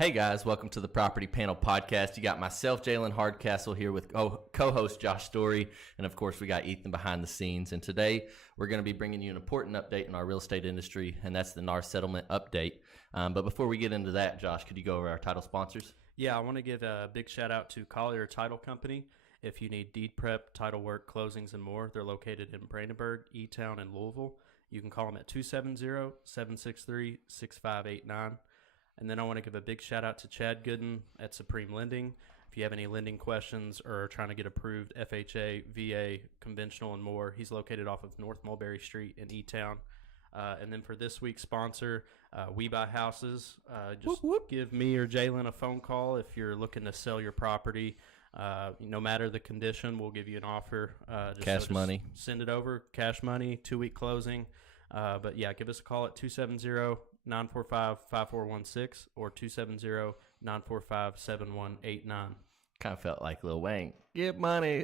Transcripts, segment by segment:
Hey guys, welcome to the Property Panel Podcast. You got myself, Jalen Hardcastle, here with co-host Josh Story, and of course we got Ethan behind the scenes. And today we're going to be bringing you an important update in our real estate industry, and that's the NAR Settlement update. But before we get into that, Josh, could you go over our title sponsors? Yeah, I want to give a big shout out to Collier Title Company. If you need deed prep, title work, closings, and more, they're located in Brandenburg, E-Town, and Louisville. You can call them at 270-763-6589. And then I want to give a big shout out to Chad Gooden at Supreme Lending. If you have any lending questions or are trying to get approved, FHA, VA, conventional, and more, he's located off of North Mulberry Street in E-Town. And then for this week's sponsor, We Buy Houses. Just give me or Jalen a phone call if you're looking to sell your property. No matter the condition, we'll give you an offer. Cash money. Send it over, cash money, 2-week closing. But yeah, give us a call at 270-945-5416 or 270-945-7189. Kind of felt like Lil Wayne. Get money.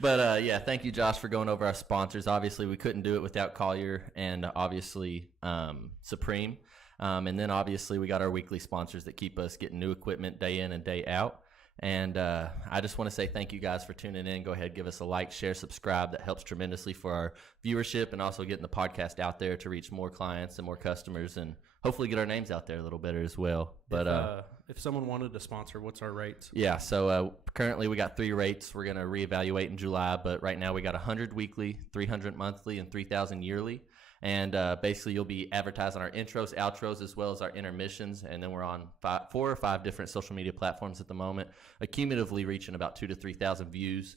But yeah, thank you, Josh, for going over our sponsors. Obviously, we couldn't do it without Collier and obviously Supreme. And then obviously we got our weekly sponsors that keep us getting new equipment day in and day out. And I just want to say thank you guys for tuning in. Go ahead, give us a like, share, subscribe. That helps tremendously for our viewership and also getting the podcast out there to reach more clients and more customers and hopefully get our names out there a little better as well. But if someone wanted to sponsor, what's our rates? Yeah, so currently we got 3 rates. We're going to reevaluate in July, but right now we got 100 weekly, 300 monthly, and 3,000 yearly. And basically, you'll be advertising our intros, outros, as well as our intermissions. And then we're on 4 or 5 different social media platforms at the moment, accumulatively reaching about 2,000 to 3,000 views.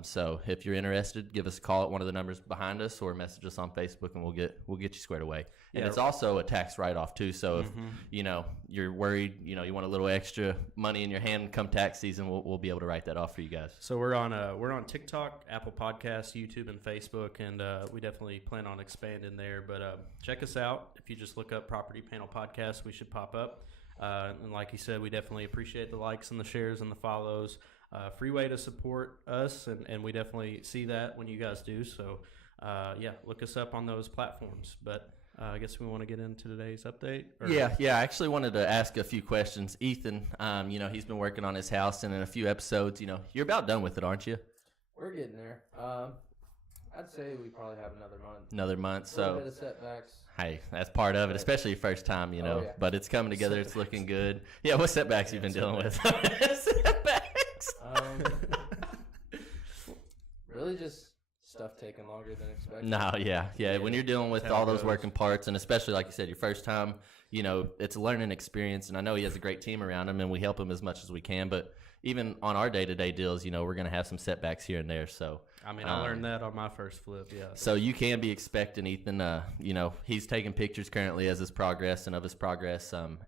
So if you're interested, give us a call at one of the numbers behind us or message us on Facebook, and we'll get you squared away. And it's also a tax write-off too. So if you're worried, you want a little extra money in your hand come tax season, we'll be able to write that off for you guys. So we're on TikTok, Apple Podcasts, YouTube, and Facebook, and we definitely plan on expanding there. But check us out. If you just look up Property Panel Podcast, we should pop up. And like you said, we definitely appreciate the likes and the shares and the follows. Free way to support us, and we definitely see that when you guys do. So, look us up on those platforms. But I guess we want to get into today's update. Yeah. I actually wanted to ask a few questions. Ethan, he's been working on his house, and in a few episodes, you're about done with it, aren't you? We're getting there. I'd say we probably have another month. Another month, so. A little bit of setbacks. Hey, that's part of it, especially your first time, Oh, yeah. But it's coming together. It's looking good. Yeah, what setbacks you've been dealing with? Really just stuff taking longer than expected. No, yeah. When you're dealing with all those working parts, and especially like you said, your first time, it's a learning experience. And I know he has a great team around him, and we help him as much as we can. But even on our day-to-day deals, we're going to have some setbacks here and there. So I learned that on my first flip. Yeah. So you can be expecting Ethan. He's taking pictures currently as his progress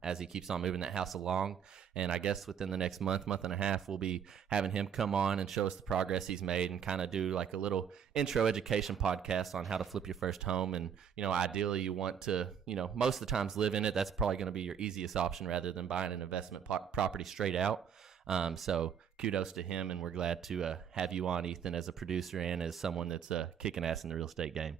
as he keeps on moving that house along. And I guess within the next month and a half, we'll be having him come on and show us the progress he's made and kind of do like a little intro education podcast on how to flip your first home. And, ideally you want to, most of the times live in it. That's probably going to be your easiest option rather than buying an investment property straight out. So kudos to him, and we're glad to have you on, Ethan, as a producer and as someone that's kicking ass in the real estate game.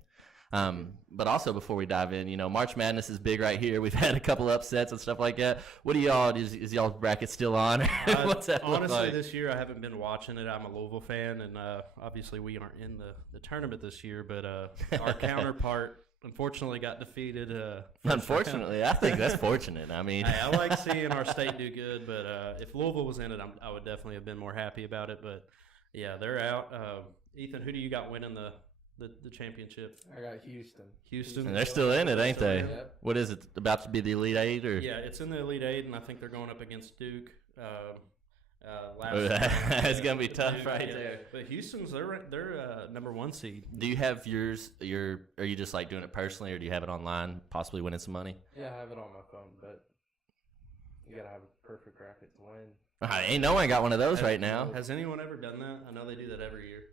But also before we dive in, March Madness is big right here. We've had a couple upsets and stuff like that. What do is y'all's bracket still on? What's that look honestly, like? This year I haven't been watching it. I'm a Louisville fan, and obviously we aren't in the tournament this year, but our counterpart unfortunately got defeated. Unfortunately, I think that's fortunate. Hey, I like seeing our state do good, but if Louisville was in it, I would definitely have been more happy about it. But yeah, they're out. Ethan, who do you got winning the championship? I got Houston. And they're still in it, ain't they? Yep. What is it, about to be the Elite Eight? Or? Yeah, it's in the Elite Eight, and I think they're going up against Duke. That's going to be tough right there. But Houston's, they're number 1 seed. Do you have yours, are you just like doing it personally, or do you have it online, possibly winning some money? Yeah, I have it on my phone, but you got to have a perfect racket to win. Ain't no one got one of those right now. Has anyone ever done that? I know they do that every year.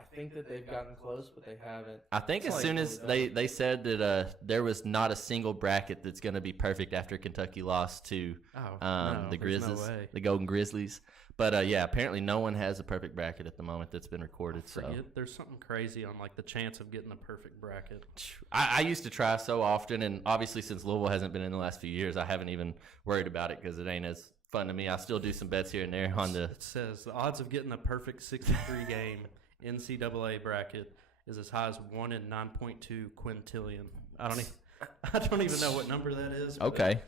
I think that they've gotten close, but they haven't. I think It's as like soon as fully they said that there was not a single bracket that's going to be perfect after Kentucky lost to no, the there's no Grizzlies, way. the Golden Grizzlies. But yeah, apparently no one has a perfect bracket at the moment that's been recorded. So There's something crazy on like the chance of getting the perfect bracket. I used to try so often, and obviously since Louisville hasn't been in the last few years, I haven't even worried about it because it ain't as fun to me. I still do some bets here and there on the. It says the odds of getting a perfect 63 game NCAA bracket is as high as 1 in 9.2 quintillion. I don't even know what number that is. but, Okay,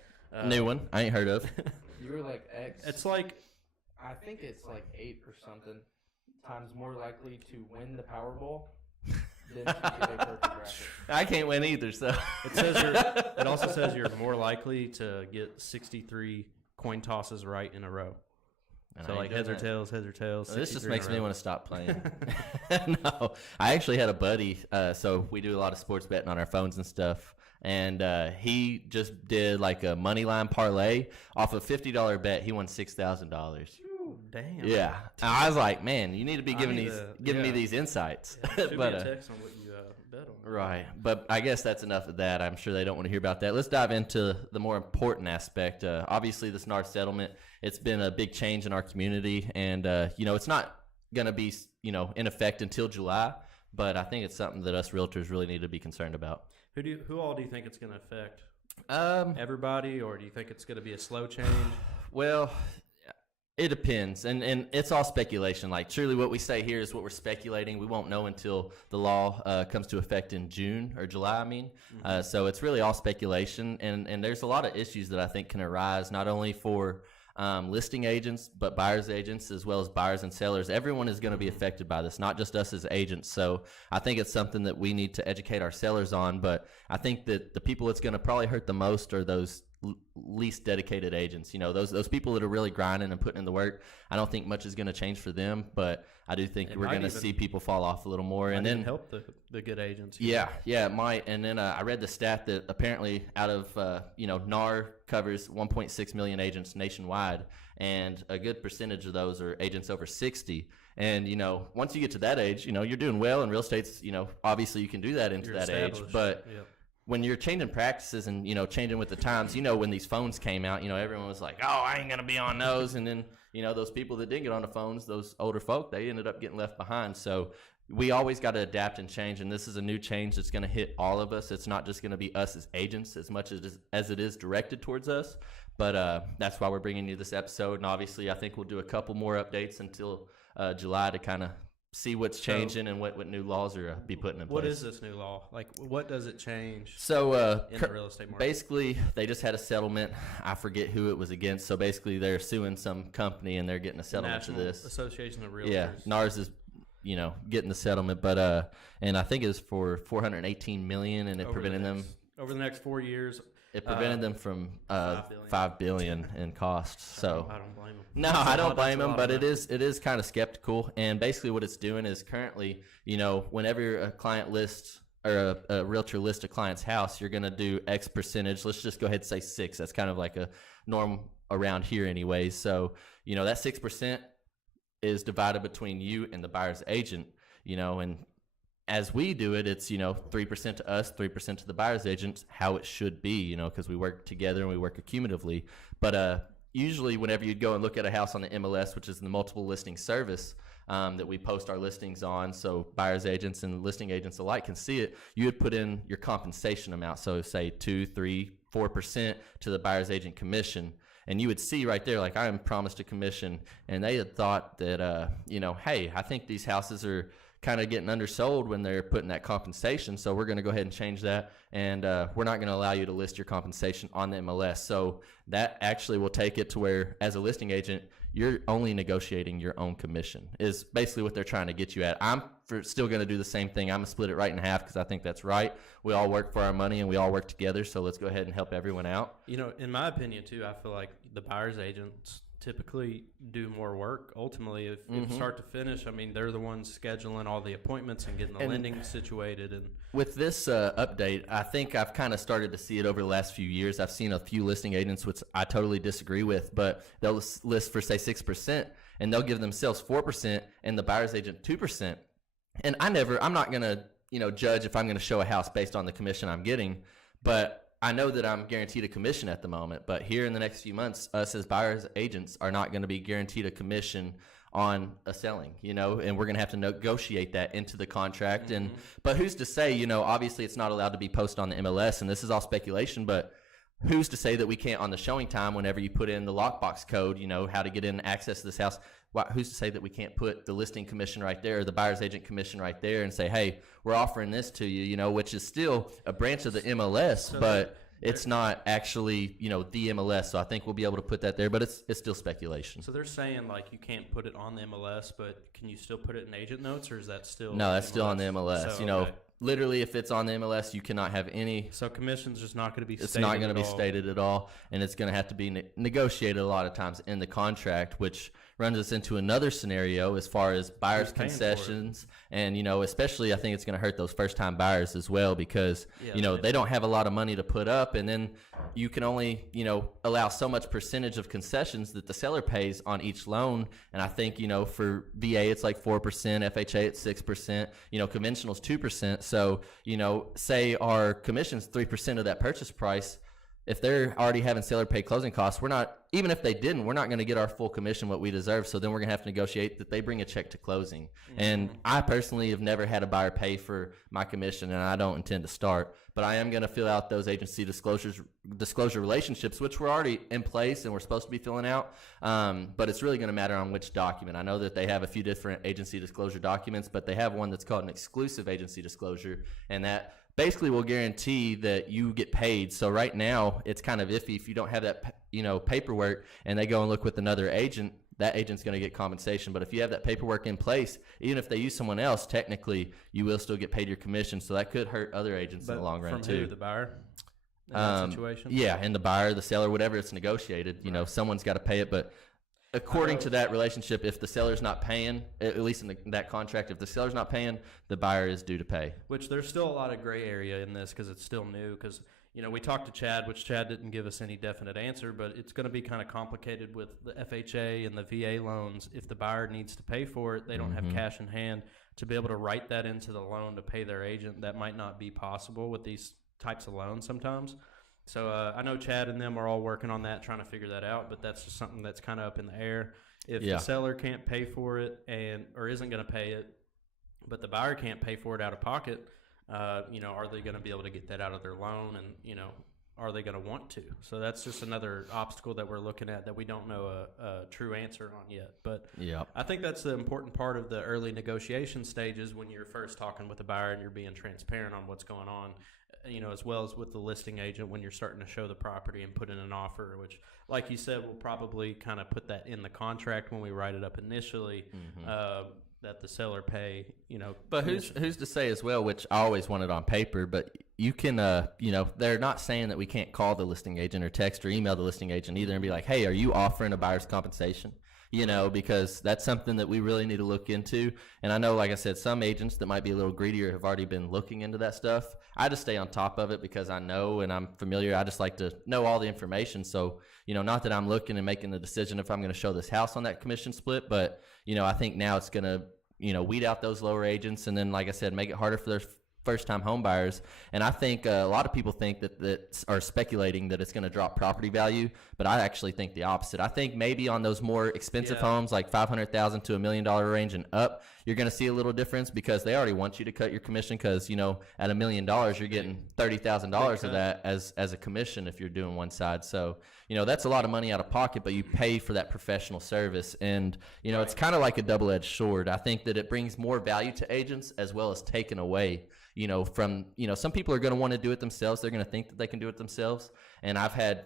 new one I ain't heard of. You were like X. It's like I think it's like 8 or something times more likely to win the Powerball than to get a perfect bracket. I can't win either, so it says it also says you're more likely to get 63 coin tosses right in a row. And So I like ain't heads or doing that. tails, heads or tails. Well, this just 63 in makes a me row. want to stop playing. No, I actually had a buddy. So we do a lot of sports betting on our phones and stuff. And he just did like a money line parlay off a $50 bet. He won $6,000. Damn. Yeah, and I was like, man, you need to be I giving need me yeah. these insights. Yeah, should but be a text on what you bet on. right, but I guess that's enough of that. I'm sure they don't want to hear about that. Let's dive into the more important aspect. Obviously, this NAR settlement. It's been a big change in our community, and it's not going to be in effect until July. But I think it's something that us realtors really need to be concerned about. Who all do you think it's going to affect? Everybody, or do you think it's going to be a slow change? Well, it depends, and it's all speculation. Like, truly what we say here is what we're speculating. We won't know until the law comes to effect in June or July, So it's really all speculation, and there's a lot of issues that I think can arise, not only for listing agents, but buyers agents, as well as buyers and sellers. Everyone is going to be affected by this, not just us as agents. So I think it's something that we need to educate our sellers on, but I think that the people it's going to probably hurt the most are those least dedicated agents. Those people that are really grinding and putting in the work. I don't think much is going to change for them, but I do think we're going to see people fall off a little more. And then help the good agents. Yeah, it might. And then I read the stat that apparently out of NAR covers 1.6 million agents nationwide, and a good percentage of those are agents over 60. And once you get to that age, you're doing well in real estate's. Obviously you can do that into that age, but when you're changing practices and changing with the times, when these phones came out, everyone was like, oh, I ain't gonna be on those. And then those people that did get on the phones, those older folk, they ended up getting left behind. So we always got to adapt and change, and this is a new change that's going to hit all of us. It's not just going to be us as agents as much as it is directed towards us, but that's why we're bringing you this episode. And obviously I think we'll do a couple more updates until July to kind of see what's changing and what new laws are be putting in place. What is this new law? Like, what does it change So in the real estate market? Basically, they just had a settlement. I forget who it was against. So basically, they're suing some company and they're getting a settlement National to this. Association of Realtors. Yeah, NARS is getting the settlement, but and I think it was for $418 million, and it prevented them over the next 4 years. It prevented them from $5 billion in costs. So I don't blame them. No, I don't blame them, but it is kind of skeptical. And basically, what it's doing is currently, whenever a client lists or a realtor lists a client's house, you're going to do X percentage. Let's just go ahead and say 6. That's kind of like a norm around here, anyways. So that 6% is divided between you and the buyer's agent. And as we do it, it's 3% to us, 3% to the buyer's agents, how it should be, because we work together and we work accumulatively. But usually whenever you'd go and look at a house on the MLS, which is the multiple listing service that we post our listings on, so buyer's agents and listing agents alike can see it, you would put in your compensation amount. So say 2, 3, 4% to the buyer's agent commission. And you would see right there, like, I am promised a commission. And they had thought that, hey, I think these houses are kind of getting undersold when they're putting that compensation. So we're going to go ahead and change that. And we're not going to allow you to list your compensation on the MLS. So that actually will take it to where, as a listing agent, you're only negotiating your own commission is basically what they're trying to get you at. I'm still going to do the same thing. I'm going to split it right in half because I think that's right. We all work for our money and we all work together. So let's go ahead and help everyone out. In my opinion, too, I feel like the buyer's agents typically do more work. Ultimately, if start to finish, I mean, they're the ones scheduling all the appointments and getting the lending situated. And with this update, I think I've kind of started to see it over the last few years. I've seen a few listing agents, which I totally disagree with, but they'll list for, say, 6%, and they'll give themselves 4% and the buyer's agent 2%. And I'm not going to, judge if I'm going to show a house based on the commission I'm getting, but I know that I'm guaranteed a commission at the moment. But here in the next few months, us as buyers agents are not going to be guaranteed a commission on a selling, and we're going to have to negotiate that into the contract. Mm-hmm. But who's to say, obviously it's not allowed to be posted on the MLS, and this is all speculation, but who's to say that we can't on the showing time, whenever you put in the lockbox code, how to get in access to this house, who's to say that we can't put the listing commission right there, or the buyer's agent commission right there, and say, hey, we're offering this to you, which is still a branch of the MLS, but it's not actually, the MLS. So I think we'll be able to put that there, but it's still speculation. So they're saying like you can't put it on the MLS, but can you still put it in agent notes, or is that still? No, that's still on the MLS. So, okay. Literally, if it's on the MLS, you cannot have any. So commission's just not going to be. It's not going to be stated at all, and it's going to have to be negotiated a lot of times in the contract, which runs us into another scenario as far as buyers' concessions, and especially I think it's going to hurt those first-time buyers as well, because they don't have a lot of money to put up, and then you can only allow so much percentage of concessions that the seller pays on each loan. And I think for VA it's like 4%, FHA it's 6%, conventional is 2%. So say our commission's 3% of that purchase price. If they're already having seller pay closing costs, even if they didn't, we're not going to get our full commission, what we deserve. So then we're going to have to negotiate that they bring a check to closing. Mm-hmm. And I personally have never had a buyer pay for my commission, and I don't intend to start. But I am going to fill out those agency disclosure relationships, which were already in place and we're supposed to be filling out. But it's really going to matter on which document. I know that they have a few different agency disclosure documents, but they have one that's called an exclusive agency disclosure, and that basically will guarantee that you get paid. So right now it's kind of iffy if you don't have that paperwork and they go and look with another agent, that agent's going to get compensation. But if you have that paperwork in place, even if they use someone else, technically you will still get paid your commission. So that could hurt other agents in the long run too. From who, the buyer in that situation? Yeah, and the buyer, the seller, whatever it's negotiated, someone's got to pay it. But according to that relationship, if the seller's not paying, at least in that contract, if the seller's not paying, the buyer is due to pay. Which there's still a lot of gray area in this because it's still new. Because we talked to Chad, which Chad didn't give us any definite answer, but it's going to be kind of complicated with the FHA and the VA loans. If the buyer needs to pay for it, they don't have cash in hand to be able to write that into the loan to pay their agent. That might not be possible with these types of loans sometimes. So I know Chad and them are all working on that, trying to figure that out, but that's just something that's kind of up in the air. If the seller can't pay for it or isn't going to pay it, but the buyer can't pay for it out of pocket, are they going to be able to get that out of their loan, and are they going to want to? So that's just another obstacle that we're looking at that we don't know a true answer on yet. But I think that's the important part of the early negotiation stages when you're first talking with the buyer and you're being transparent on what's going on. As well as with the listing agent when you're starting to show the property and put in an offer, which, like you said, we'll probably kind of put that in the contract when we write it up initially, that the seller pay, But who's to say as well, which I always want it on paper, but you can, they're not saying that we can't call the listing agent or text or email the listing agent either and be like, hey, are you offering a buyer's compensation? Because that's something that we really need to look into. And I know, like I said, some agents that might be a little greedier have already been looking into that stuff. I just stay on top of it because I know and I'm familiar. I just like to know all the information. So, not that I'm looking and making the decision if I'm going to show this house on that commission split, but, I think now it's going to, weed out those lower agents and then, like I said, make it harder for their first-time home buyers. And I think a lot of people think that are speculating that it's going to drop property value, but I actually think the opposite. I think maybe on those more expensive homes, like $500,000 to $1 million range and up, you're going to see a little difference because they already want you to cut your commission because, at $1 million, you're getting $30,000 of that as a commission if you're doing one side. So, that's a lot of money out of pocket, but you pay for that professional service. And, it's kind of like a double-edged sword. I think that it brings more value to agents as well as taken away from, some people are going to want to do it themselves. They're going to think that they can do it themselves. And I've had,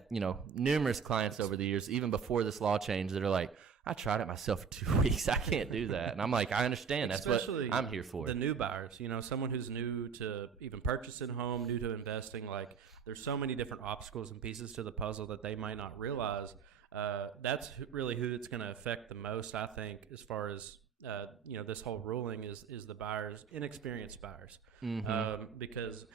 numerous clients over the years, even before this law change, that are like, I tried it myself for 2 weeks. I can't do that. And I'm like, I understand. That's especially what I'm here for. The new buyers, someone who's new to even purchasing a home, new to investing, like there's so many different obstacles and pieces to the puzzle that they might not realize. That's really who it's going to affect the most, I think, as far as this whole ruling is the buyers, inexperienced buyers, because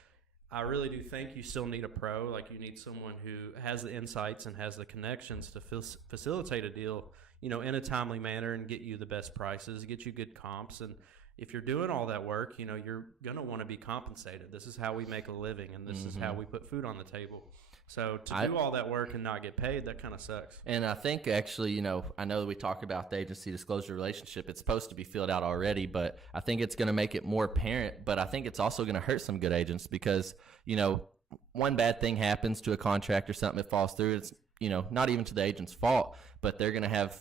I really do think you still need a pro. Like you need someone who has the insights and has the connections to facilitate a deal, in a timely manner and get you the best prices, get you good comps, and if you're doing all that work, you're going to want to be compensated. This is how we make a living, and this is how we put food on the table. So to do all that work and not get paid, that kind of sucks. And I think actually, I know that we talk about the agency disclosure relationship. It's supposed to be filled out already, but I think it's going to make it more apparent. But I think it's also going to hurt some good agents because, one bad thing happens to a contract or something, it falls through. It's, not even to the agent's fault, but they're going to have,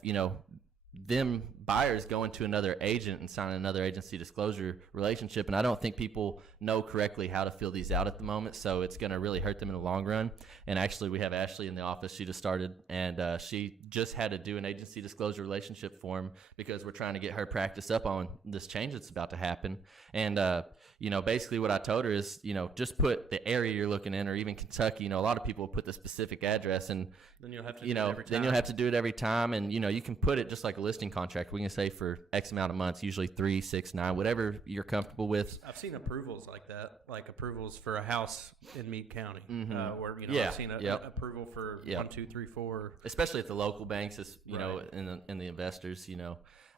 them buyers going to another agent and signing another agency disclosure relationship. And I don't think people know correctly how to fill these out at the moment. So it's going to really hurt them in the long run. And actually, we have Ashley in the office. She just started, and she just had to do an agency disclosure relationship form because we're trying to get her practice up on this change that's about to happen. And, basically what I told her is, just put the area you're looking in, or even Kentucky. A lot of people put the specific address, and then you'll have to do it every time. Then you'll have to do it every time. And, you can put it just like a listing contract. We can say for X amount of months, usually 3, 6, 9, whatever you're comfortable with. I've seen approvals like that, like approvals for a house in Meade County, where, I've seen an approval for 1, 2, 3, 4. Especially at the local banks, in the investors,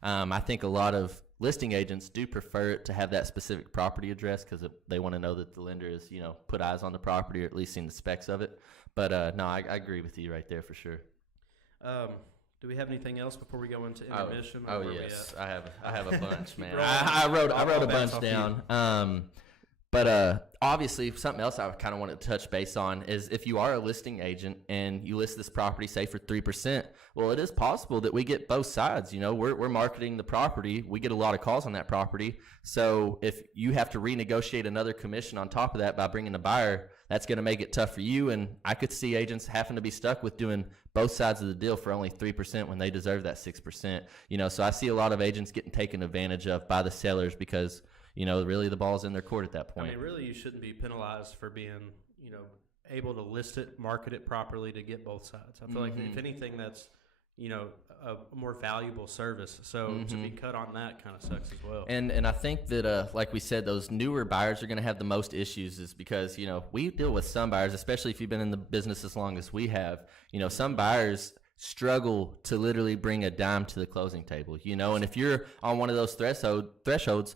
I think a lot of listing agents do prefer it to have that specific property address because they want to know that the lender is, put eyes on the property or at least seen the specs of it. But no, I agree with you right there for sure. Do we have anything else before we go into intermission? Oh yes, I have a bunch, man. I wrote a bunch down. But obviously, something else I kind of wanted to touch base on is if you are a listing agent and you list this property, say for 3%, well, it is possible that we get both sides. We're marketing the property. We get a lot of calls on that property. So if you have to renegotiate another commission on top of that by bringing a buyer, that's going to make it tough for you. And I could see agents having to be stuck with doing both sides of the deal for only 3% when they deserve that 6%. So I see a lot of agents getting taken advantage of by the sellers because really the ball's in their court at that point. I mean, really, you shouldn't be penalized for being, able to list it, market it properly to get both sides. I feel like if anything, that's, a more valuable service. So to be cut on that kind of sucks as well. And I think that, like we said, those newer buyers are going to have the most issues is because, we deal with some buyers, especially if you've been in the business as long as we have, some buyers struggle to literally bring a dime to the closing table, and if you're on one of those thresholds,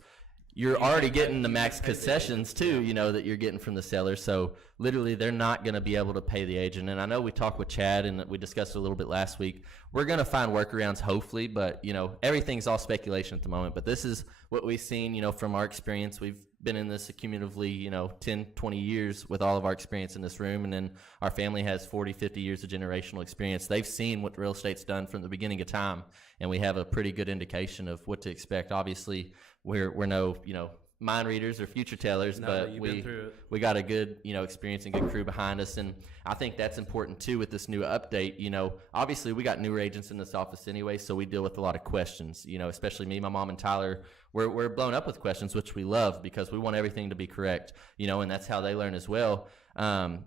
you're already getting the max concessions too, that you're getting from the seller. So literally they're not going to be able to pay the agent. And I know we talked with Chad and we discussed it a little bit last week. We're going to find workarounds hopefully, but everything's all speculation at the moment. But this is what we've seen, from our experience. We've been in this cumulatively, 10, 20 years with all of our experience in this room. And then our family has 40, 50 years of generational experience. They've seen what real estate's done from the beginning of time. And we have a pretty good indication of what to expect. Obviously, we're no, mind readers or future tellers, but we got a good, experience and good crew behind us. And I think that's important too with this new update. Obviously we got newer agents in this office anyway, so we deal with a lot of questions, especially me, my mom, and Tyler. We're blown up with questions, which we love because we want everything to be correct, and that's how they learn as well.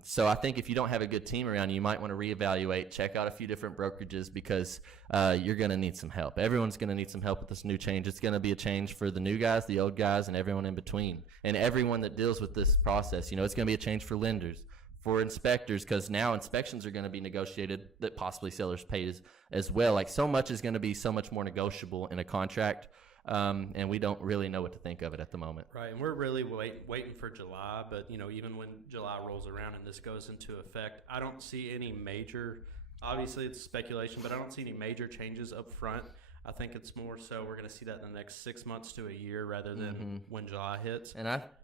So I think if you don't have a good team around you, you might want to reevaluate, check out a few different brokerages because you're going to need some help. Everyone's going to need some help with this new change. It's going to be a change for the new guys, the old guys, and everyone in between. And everyone that deals with this process, it's going to be a change for lenders, for inspectors, because now inspections are going to be negotiated that possibly sellers pay as well. Like so much is going to be so much more negotiable in a contract. And we don't really know what to think of it at the moment. Right, and we're really waiting for July, but, even when July rolls around and this goes into effect, I don't see any major, obviously it's speculation, but I don't see any major changes up front. I think it's more so we're going to see that in the next 6 months to a year rather than when July hits.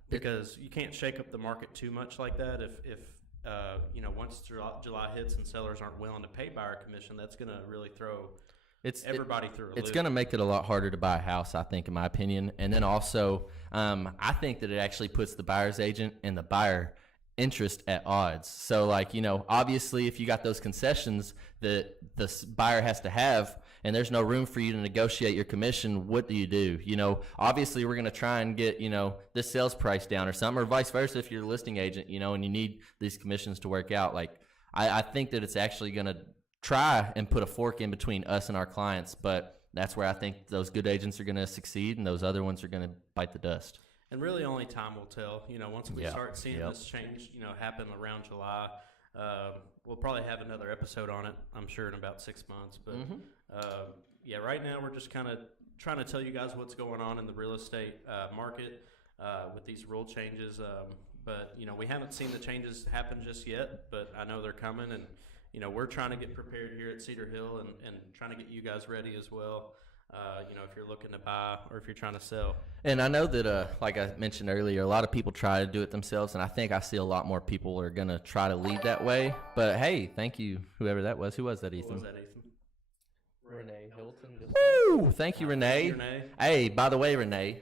Because you can't shake up the market too much like that if once July hits and sellers aren't willing to pay buyer commission, that's going to really throw everybody through a loop. It's going to make it a lot harder to buy a house, I think, in my opinion. And then also, I think that it actually puts the buyer's agent and the buyer interest at odds. So, obviously, if you got those concessions that the buyer has to have, and there's no room for you to negotiate your commission, what do you do? Obviously, we're going to try and get, this sales price down or something, or vice versa if you're a listing agent, and you need these commissions to work out. I think that it's actually going to try and put a fork in between us and our clients, but that's where I think those good agents are going to succeed and those other ones are going to bite the dust. And really only time will tell. Once we start seeing this change, happen around July, we'll probably have another episode on it, I'm sure, in about 6 months. But right now we're just kind of trying to tell you guys what's going on in the real estate market with these rule changes. But we haven't seen the changes happen just yet, but I know they're coming, and we're trying to get prepared here at Cedar Hill and trying to get you guys ready as well. If you're looking to buy or if you're trying to sell. And I know that, like I mentioned earlier, a lot of people try to do it themselves, and I think I see a lot more people are going to try to lead that way. But, hey, thank you, whoever that was. Who was that, Ethan? What was that, Ethan? Renee Hilton. Woo! Thank you, Renee. Renee. Hey, by the way, Renee,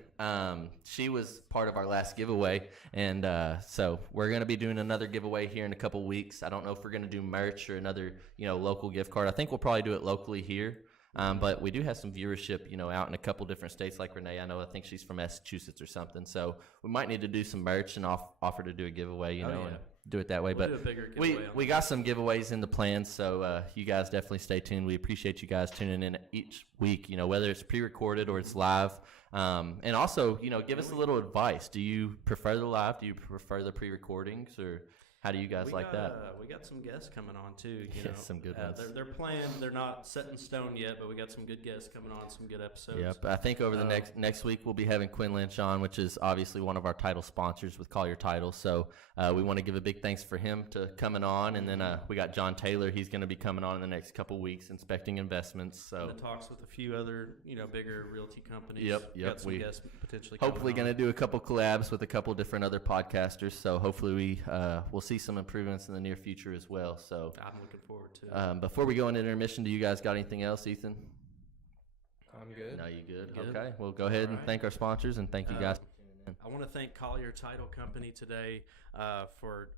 she was part of our last giveaway, and so we're going to be doing another giveaway here in a couple weeks. I don't know if we're going to do merch or another, local gift card. I think we'll probably do it locally here. But we do have some viewership, out in a couple different states like Renee. I think she's from Massachusetts or something. So we might need to do some merch and offer to do a giveaway, and do it that way. We'll but do a bigger giveaway we got some giveaways in the plans, so you guys definitely stay tuned. We appreciate you guys tuning in each week, whether it's pre-recorded or it's live. And also, give us a little advice. Do you prefer the live? Do you prefer the pre-recordings, or how do you guys like that? We got some guests coming on too. Some good ones. They're planned. They're not set in stone yet, but we got some good guests coming on. Some good episodes. Yep. I think over the next week we'll be having Quinn Lynch on, which is obviously one of our title sponsors with Call Your Title. So we want to give a big thanks for him to coming on, and then we got John Taylor. He's going to be coming on in the next couple weeks, inspecting investments. So and the talks with a few other bigger realty companies. Yep. Got some guests potentially. Hopefully going to do a couple collabs with a couple different other podcasters. So hopefully we'll see some improvements in the near future as well. So I'm looking forward to it. Before we go into intermission, do you guys got anything else, Ethan? I'm good. No, you good? Good. Okay. Well, go ahead and thank our sponsors, and thank you guys for tuning in. I want to thank Collier Title Company today for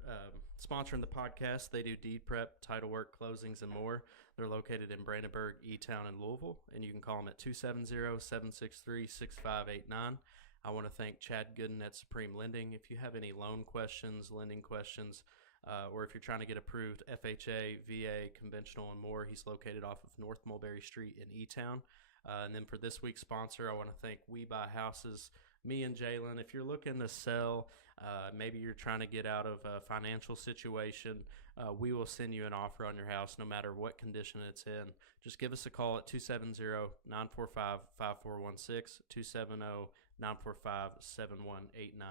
sponsoring the podcast. They do deed prep, title work, closings, and more. They're located in Brandenburg, E-Town, and Louisville, and you can call them at 270-763-6589. I want to thank Chad Gooden at Supreme Lending. If you have any loan questions, lending questions, or if you're trying to get approved FHA, VA, conventional, and more, he's located off of North Mulberry Street in E-Town. And then for this week's sponsor, I want to thank We Buy Houses. Me and Jalen, if you're looking to sell, maybe you're trying to get out of a financial situation, we will send you an offer on your house no matter what condition it's in. Just give us a call at 270-945-5416, 270-945-7189.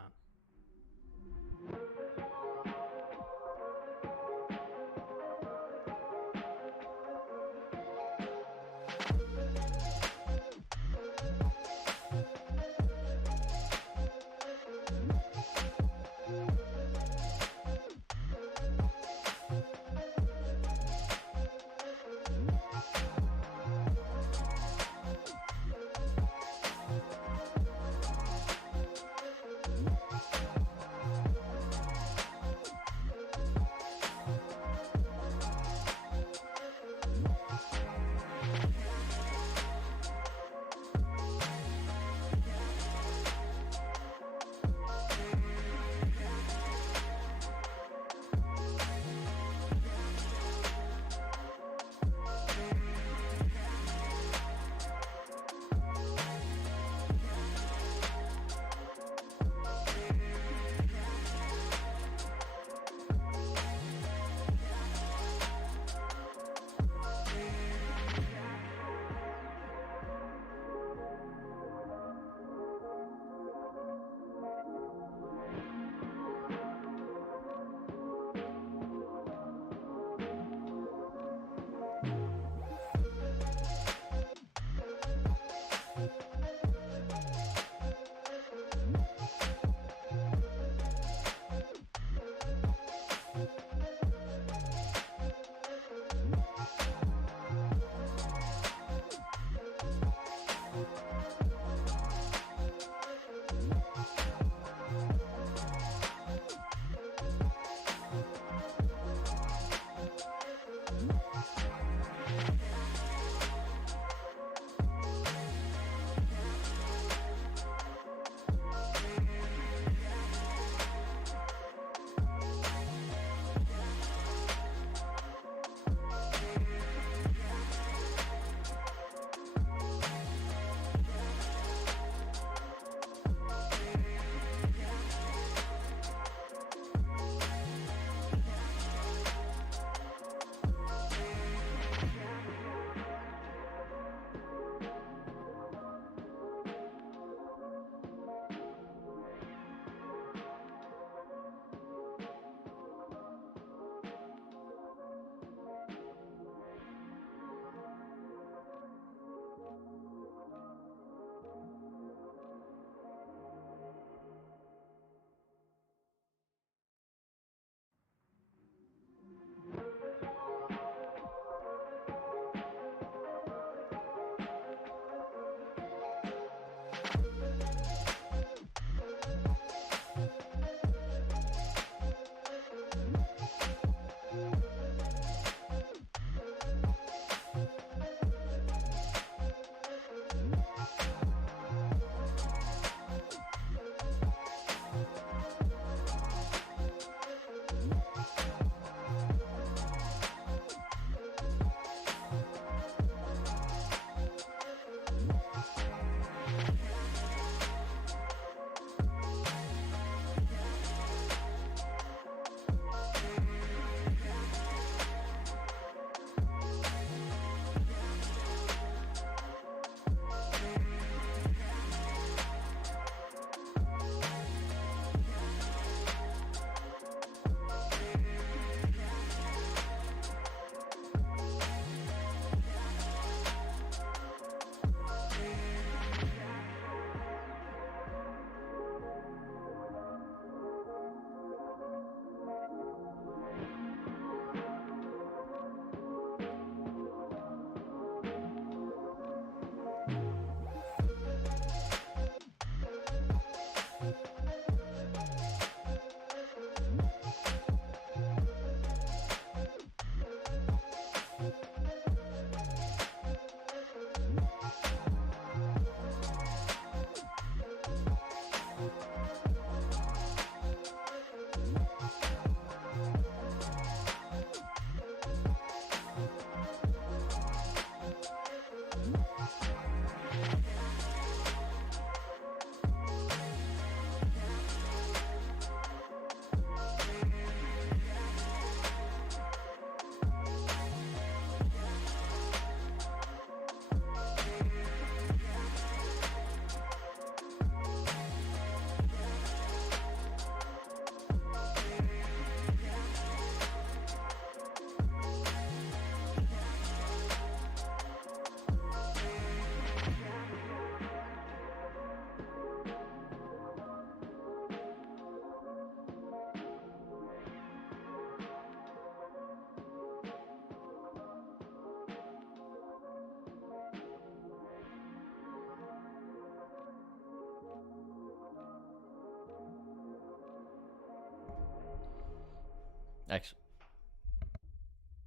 Actually,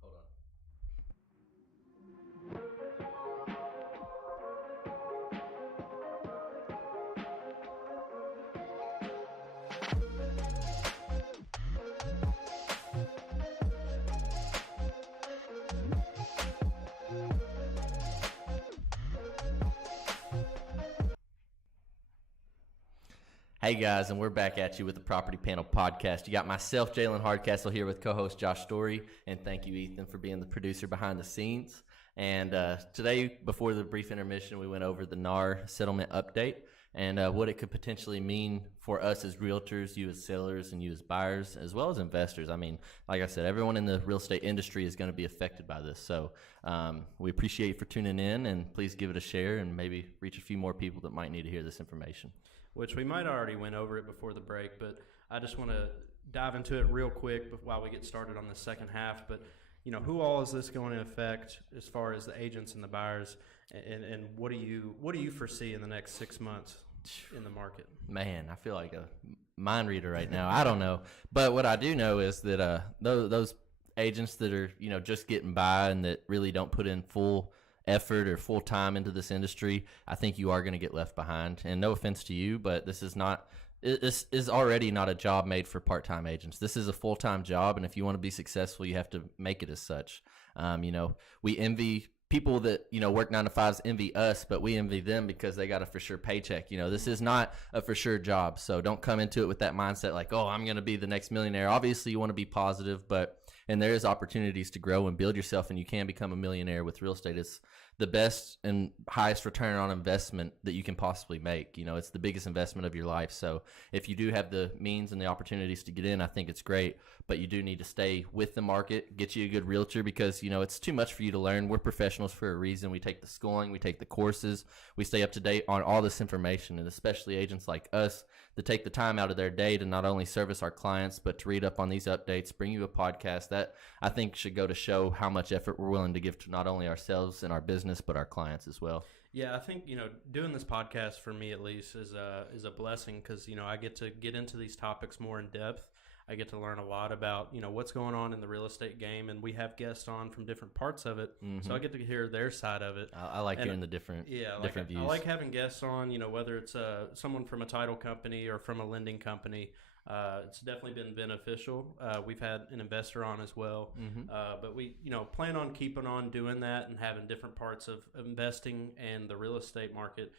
hold on. Hey guys, and we're back at you with the Property Panel Podcast. You got myself, Jalen Hardcastle, here with co-host Josh Story, and thank you, Ethan, for being the producer behind the scenes. And today, before the brief intermission, we went over the NAR Settlement update and what it could potentially mean for us as realtors, you as sellers, and you as buyers, as well as investors. I mean, like I said, everyone in the real estate industry is going to be affected by this. So we appreciate you for tuning in, and please give it a share and maybe reach a few more people that might need to hear this information. Which we might already went over it before the break, but I just want to dive into it real quick while we get started on the second half. But, you know, who all is this going to affect as far as the agents and the buyers, and what do you foresee in the next 6 months in the market? Man, I feel like a mind reader right now. I don't know. But what I do know is that those agents that are, you know, just getting by and that really don't put in full effort or full time into this industry, I think you are going to get left behind. And no offense to you, but this is already not a job made for part-time agents. This is a full-time job, and if you want to be successful, you have to make it as such. You know, we envy people that, you know, work 9 to 5s, envy us, but we envy them because they got a for sure paycheck. You know, this is not a for sure job, so don't come into it with that mindset like, oh, I'm going to be the next millionaire. Obviously, you want to be positive, and there is opportunities to grow and build yourself, and you can become a millionaire with real estate. It's the best and highest return on investment that you can possibly make. You know, it's the biggest investment of your life. So if you do have the means and the opportunities to get in, I think it's great. But you do need to stay with the market, get you a good realtor, because, you know, it's too much for you to learn. We're professionals for a reason. We take the schooling, we take the courses, we stay up to date on all this information, and especially agents like us that take the time out of their day to not only service our clients, but to read up on these updates, bring you a podcast. That, I think, should go to show how much effort we're willing to give to not only ourselves and our business, but our clients as well. Yeah, I think, you know, doing this podcast for me at least is a blessing because, you know, I get to get into these topics more in depth. I get to learn a lot about, you know, what's going on in the real estate game, and we have guests on from different parts of it, so I get to hear their side of it. I like hearing the different views. I like having guests on, you know, whether it's someone from a title company or from a lending company. It's definitely been beneficial. We've had an investor on as well, but we, you know, plan on keeping on doing that and having different parts of investing and the real estate market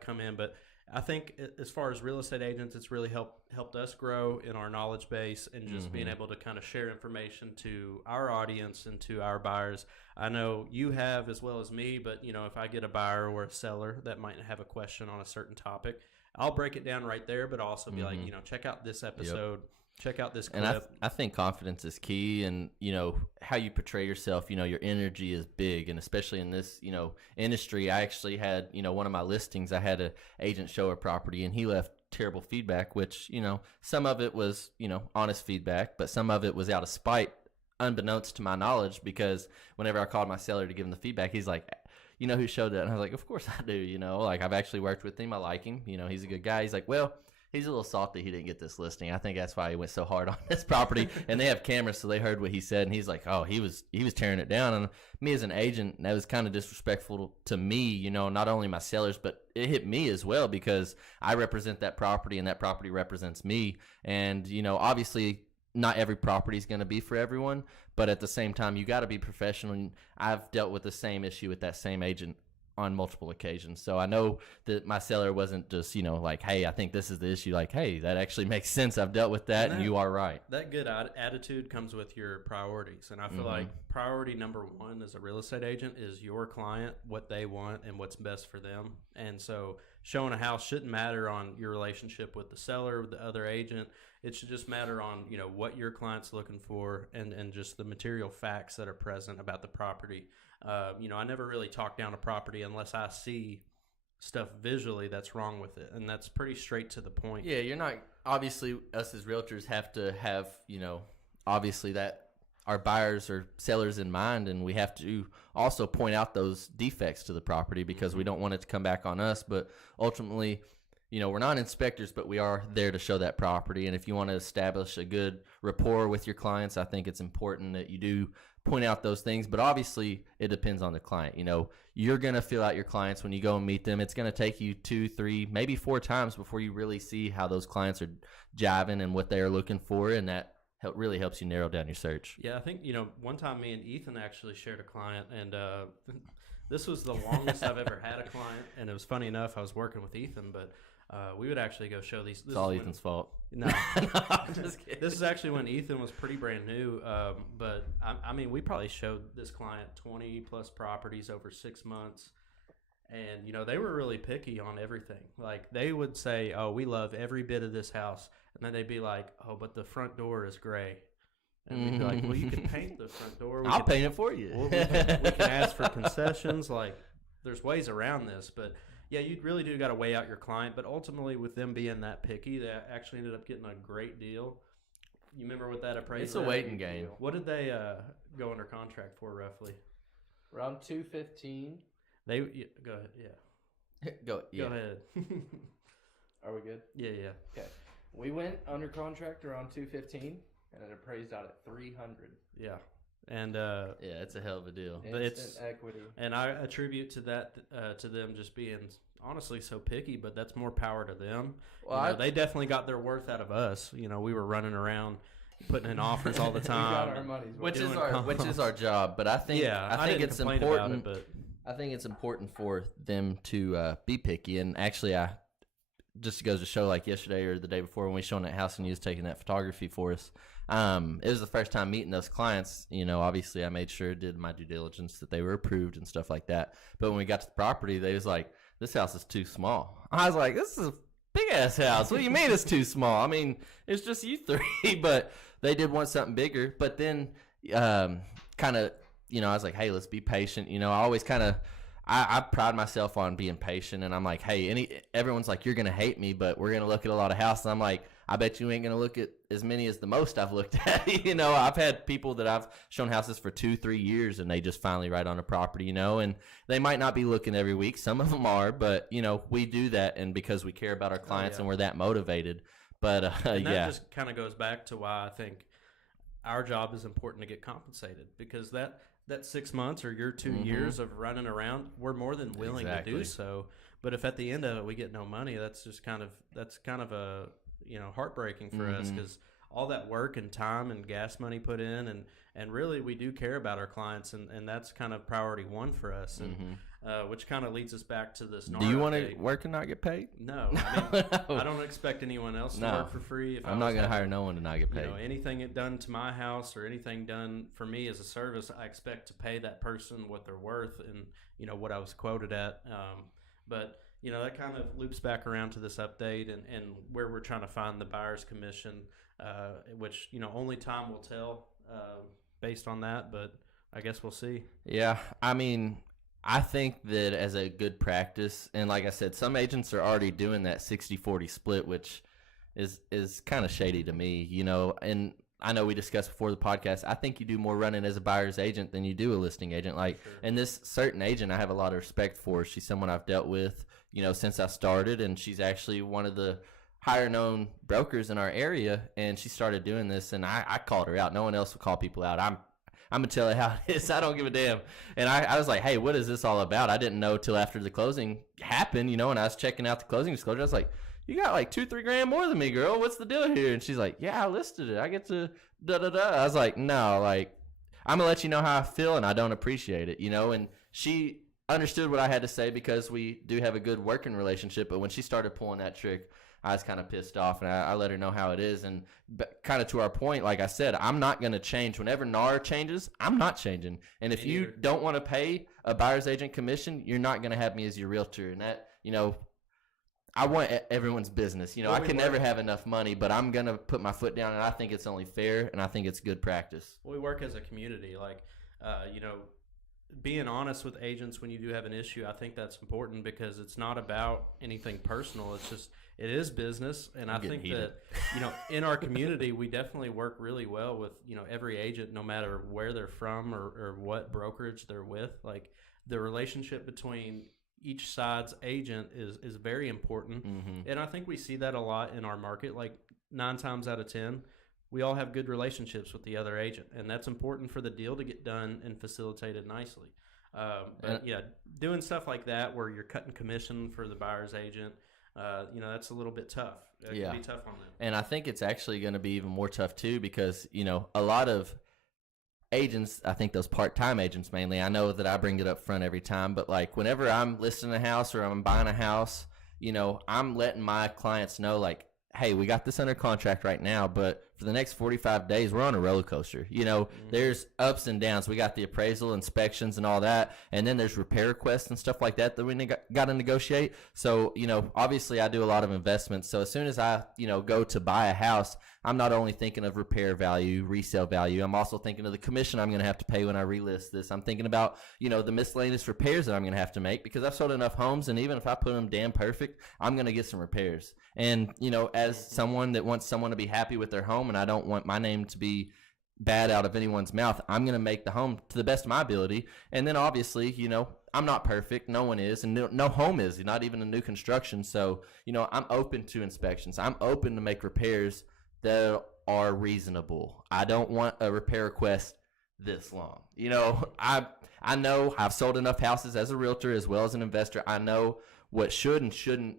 come in. But I think as far as real estate agents, it's really helped us grow in our knowledge base and just being able to kind of share information to our audience and to our buyers. I know you have as well as me, but, you know, if I get a buyer or a seller that might have a question on a certain topic, I'll break it down right there, but also be like, you know, check out this episode, check out this clip. And I think confidence is key, and, you know, how you portray yourself, you know, your energy is big, and especially in this, you know, industry. I actually had, you know, one of my listings, I had an agent show a property, and he left terrible feedback, which, you know, some of it was, you know, honest feedback, but some of it was out of spite, unbeknownst to my knowledge, because whenever I called my seller to give him the feedback, he's like, you know who showed that? And I was like, of course I do, you know, like I've actually worked with him. I like him. You know, he's a good guy. He's like, well, he's a little salty he didn't get this listing. I think that's why he went so hard on this property. And they have cameras, so they heard what he said. And he's like, oh, he was tearing it down. And me as an agent, that was kind of disrespectful to me, you know, not only my sellers, but it hit me as well because I represent that property and that property represents me. And, you know, obviously not every property is going to be for everyone, but at the same time, you got to be professional. And I've dealt with the same issue with that same agent on multiple occasions. So I know that my seller wasn't just, you know, like, hey, I think this is the issue. Like, hey, that actually makes sense. I've dealt with that, and you are right. That good attitude comes with your priorities. And I feel like priority number one as a real estate agent is your client, what they want, and what's best for them. And so showing a house shouldn't matter on your relationship with the seller, the other agent. It should just matter on, you know, what your client's looking for and just the material facts that are present about the property. You know, I never really talk down a property unless I see stuff visually that's wrong with it. And that's pretty straight to the point. Yeah, you're not, obviously, us as realtors have to have, you know, obviously that our buyers or sellers in mind, and we have to also point out those defects to the property because we don't want it to come back on us. But ultimately, we're not inspectors, but we are there to show that property. And if you want to establish a good rapport with your clients, I think it's important that you do point out those things. But obviously, it depends on the client. You're going to feel out your clients when you go and meet them. It's going to take you 2, 3, maybe 4 times before you really see how those clients are jiving and what they are looking for, and that really helps you narrow down your search. Yeah, I think, one time me and Ethan actually shared a client, and this was the longest I've ever had a client. And it was funny enough, I was working with Ethan, but we would actually go show these. It's all Ethan's fault. No, I'm just kidding. This is actually when Ethan was pretty brand new. But I mean, we probably showed this client 20 plus properties over 6 months, and they were really picky on everything. Like they would say, "Oh, we love every bit of this house," and then they'd be like, "Oh, but the front door is gray." And we'd be like, "Well, you can paint the front door. I'll paint it for you. we can ask for concessions. Like, there's ways around this, but." Yeah, you really do got to weigh out your client, but ultimately with them being that picky, they actually ended up getting a great deal. You remember what that appraisal? It's a waiting game. What did they go under contract for roughly? Around $215. Go ahead. Yeah. Go ahead. Are we good? Yeah. Okay. We went under contract around $215, and it appraised out at $300. Yeah. And it's a hell of a deal. Instant equity. And I attribute to that to them just being honestly so picky, but that's more power to them. Well, they definitely got their worth out of us. We were running around putting in offers all the time. We got our money's worth. which is our job. But I think it's important. But I think it's important for them to be picky. And actually, just goes to show, like yesterday or the day before when we showed that house and you was taking that photography for us. It was the first time meeting those clients. Obviously I made sure, did my due diligence that they were approved and stuff like that. But when we got to the property, they was like, "This house is too small." I was like, "This is a big ass house. What do you mean it's too small? I mean, it's just you 3." But they did want something bigger. But then, kind of, I was like, "Hey, let's be patient." I always kind of, I pride myself on being patient, and I'm like, "Hey, everyone's like, you're gonna hate me, but we're gonna look at a lot of houses." And I'm like, "I bet you ain't gonna look at as many as the most I've looked at." I've had people that I've shown houses for 2-3 years, and they just finally write on a property. And they might not be looking every week. Some of them are, but we do that, and because we care about our clients and we're that motivated. But and that just kind of goes back to why I think our job is important to get compensated, because that 6 months or your 2 years of running around, we're more than willing to do so. But if at the end of it we get no money, that's kind of a heartbreaking for us, because all that work and time and gas money put in, and really we do care about our clients, and that's kind of priority one for us, and which kind of leads us back to this NAR. Do you want to work and not get paid? No, I don't expect anyone else to work for free. I'm not going to hire no one to not get paid. Anything done to my house or anything done for me as a service, I expect to pay that person what they're worth and what I was quoted at. But that kind of loops back around to this update and where we're trying to find the buyer's commission, which, only time will tell based on that, but I guess we'll see. Yeah, I mean, I think that as a good practice, and like I said, some agents are already doing that 60-40 split, which is kind of shady to me, and I know we discussed before the podcast, I think you do more running as a buyer's agent than you do a listing agent. And this certain agent I have a lot of respect for. She's someone I've dealt with, since I started, and she's actually one of the higher known brokers in our area, and she started doing this, and I called her out. No one else would call people out. I'm going to tell it how it is. I don't give a damn. And I was like, "Hey, what is this all about?" I didn't know till after the closing happened, and I was checking out the closing disclosure. I was like, "You got like 2-3 grand more than me, girl. What's the deal here?" And she's like, "Yeah, I listed it. I get to da-da-da." I was like, "No, I'm going to let you know how I feel, and I don't appreciate it," And she understood what I had to say because we do have a good working relationship. But when she started pulling that trick, I was kind of pissed off, and I let her know how it is. And kind of to our point, like I said, I'm not going to change. Whenever NAR changes, I'm not changing. And if you don't want to pay a buyer's agent commission, you're not going to have me as your realtor. And that, I want everyone's business. I can never have enough money, but I'm going to put my foot down, and I think it's only fair, and I think it's good practice. We work as a community. Being honest with agents when you do have an issue, I think that's important, because it's not about anything personal. It's just, it is business. And I think that, in our community, we definitely work really well with, every agent, no matter where they're from or what brokerage they're with. Like, the relationship between each side's agent is very important. And I think we see that a lot in our market. Like 9 times out of 10, we all have good relationships with the other agent, and that's important for the deal to get done and facilitated nicely. But yeah, doing stuff like that where you're cutting commission for the buyer's agent, that's a little bit tough. It can be tough on them. And I think it's actually going to be even more tough too, because a lot of agents, I think those part-time agents mainly, I know that I bring it up front every time, but like whenever I'm listing a house or I'm buying a house, I'm letting my clients know, like, hey, we got this under contract right now, but for the next 45 days, we're on a roller coaster. There's ups and downs. We got the appraisal, inspections, and all that, and then there's repair requests and stuff like that we got to negotiate. So, obviously I do a lot of investments. So as soon as I, go to buy a house, I'm not only thinking of repair value, resale value, I'm also thinking of the commission I'm going to have to pay when I relist this. I'm thinking about, the miscellaneous repairs that I'm going to have to make, because I've sold enough homes, and even if I put them damn perfect, I'm going to get some repairs. And, as someone that wants someone to be happy with their home, and I don't want my name to be bad out of anyone's mouth, I'm going to make the home to the best of my ability. And then obviously, I'm not perfect. No one is, and no home is, not even a new construction. So, I'm open to inspections. I'm open to make repairs that are reasonable. I don't want a repair request this long. I know I've sold enough houses as a realtor as well as an investor. I know what should and shouldn't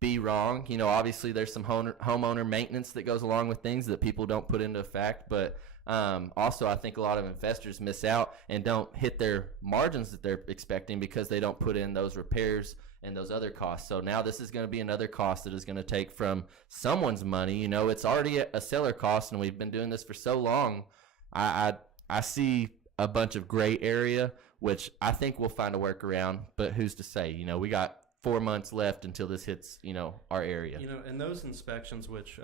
be wrong. Obviously there's some homeowner maintenance that goes along with things that people don't put into effect, but also I think a lot of investors miss out and don't hit their margins that they're expecting because they don't put in those repairs and those other costs. So now this is going to be another cost that is going to take from someone's money. It's already a seller cost, and we've been doing this for so long. I see a bunch of gray area, which I think we'll find a workaround, but who's to say? We got 4 months left until this hits, our area. And those inspections, which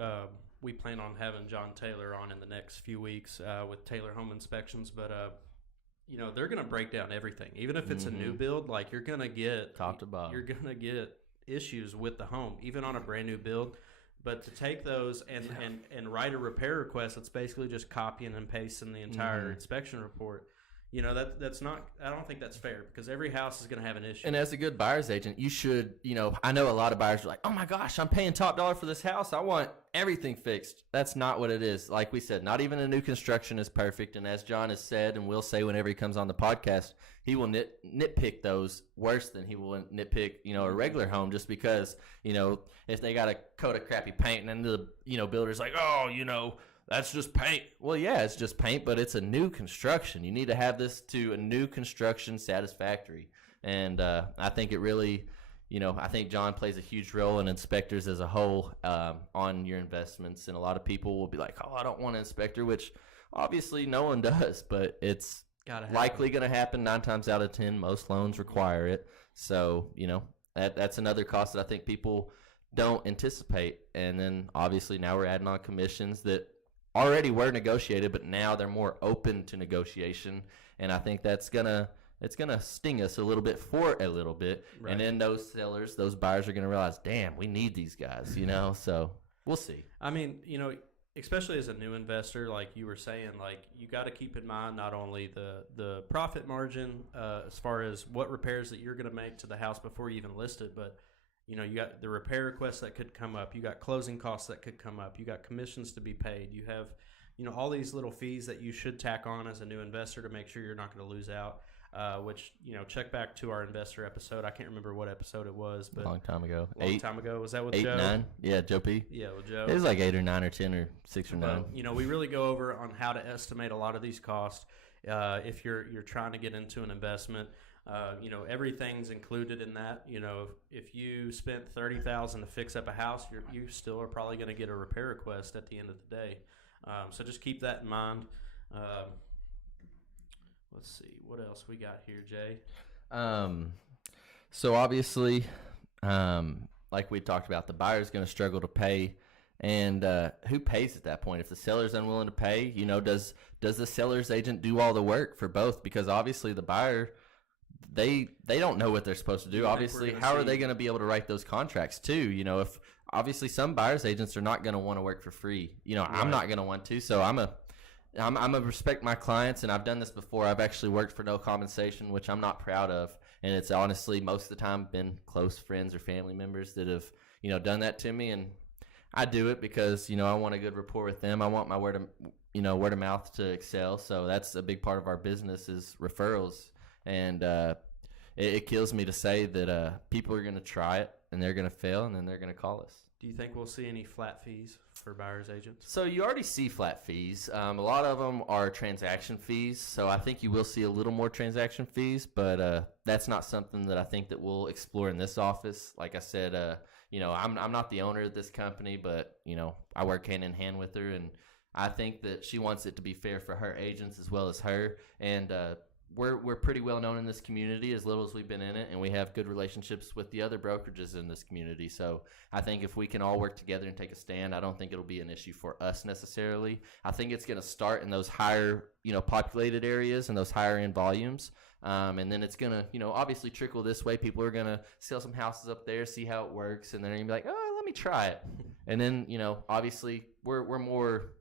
we plan on having John Taylor on in the next few weeks with Taylor Home Inspections, but they're going to break down everything. Even if it's a new build, like you're going to get top to bottom. You're going to get issues with the home, even on a brand new build. But to take those and write a repair request, that's basically just copying and pasting the entire inspection report. That's not, I don't think that's fair, because every house is going to have an issue. And as a good buyer's agent, you should, I know a lot of buyers are like, oh my gosh, I'm paying top dollar for this house. I want everything fixed. That's not what it is. Like we said, not even a new construction is perfect. And as John has said, and will say whenever he comes on the podcast, he will nitpick those worse than he will nitpick, a regular home, just because, if they got a coat of crappy paint and then the, builder's like, oh, that's just paint. Well, yeah, it's just paint, but it's a new construction. You need to have this to a new construction satisfactory. And I think it really, I think John plays a huge role, in inspectors as a whole on your investments. And a lot of people will be like, oh, I don't want an inspector, which obviously no one does, but it's likely going to happen 9 times out of 10. Most loans require it. So, that's another cost that I think people don't anticipate. And then obviously now we're adding on commissions that already were negotiated, but now they're more open to negotiation, and I think it's gonna sting us a little bit right. And then those buyers are gonna realize, damn, we need these guys, So we'll see. I mean, especially as a new investor, like you were saying, like you got to keep in mind not only the profit margin as far as what repairs that you're gonna make to the house before you even list it, but you got the repair requests that could come up. You got closing costs that could come up. You got commissions to be paid. You have, all these little fees that you should tack on as a new investor to make sure you're not going to lose out. Which, check back to our investor episode. I can't remember what episode it was, but a long time ago. Was that with 8, Joe? 9? Yeah, Joe P. Yeah, with Joe. It was like 8 or 9 or 10 or 6 or 9. We really go over on how to estimate a lot of these costs. If you're trying to get into an investment. Everything's included in that. If you spent $30,000 to fix up a house, you still are probably going to get a repair request at the end of the day. So just keep that in mind. Let's see what else we got here, Jay. So obviously, like we talked about, the buyer's going to struggle to pay. And who pays at that point? If the seller's unwilling to pay, does the seller's agent do all the work for both? Because obviously the buyer, they don't know what they're supposed to do. Obviously, how are they going to be able to write those contracts too? If obviously some buyers agents are not going to want to work for free. Right. I'm not going to want to. So I'm a respect my clients, and I've done this before. I've actually worked for no compensation, which I'm not proud of. And it's honestly most of the time been close friends or family members that have, done that to me. And I do it because, I want a good rapport with them. I want my word of mouth to excel. So that's a big part of our business is referrals. And it kills me to say that people are going to try it and they're going to fail and then they're going to call us. Do you think we'll see any flat fees for buyer's agents? So you already see flat fees. A lot of them are transaction fees. So I think you will see a little more transaction fees, but that's not something that I think that we'll explore in this office. Like I said, I'm not the owner of this company, but, I work hand in hand with her, and I think that she wants it to be fair for her agents as well as her. And we're pretty well known in this community as little as we've been in it, and we have good relationships with the other brokerages in this community. So I think if we can all work together and take a stand, I don't think it'll be an issue for us necessarily. I think it's going to start in those higher, populated areas and those higher end volumes. And then it's going to, obviously trickle this way. People are going to sell some houses up there, see how it works, and then they're going to be like, oh, let me try it. And then, obviously we're more,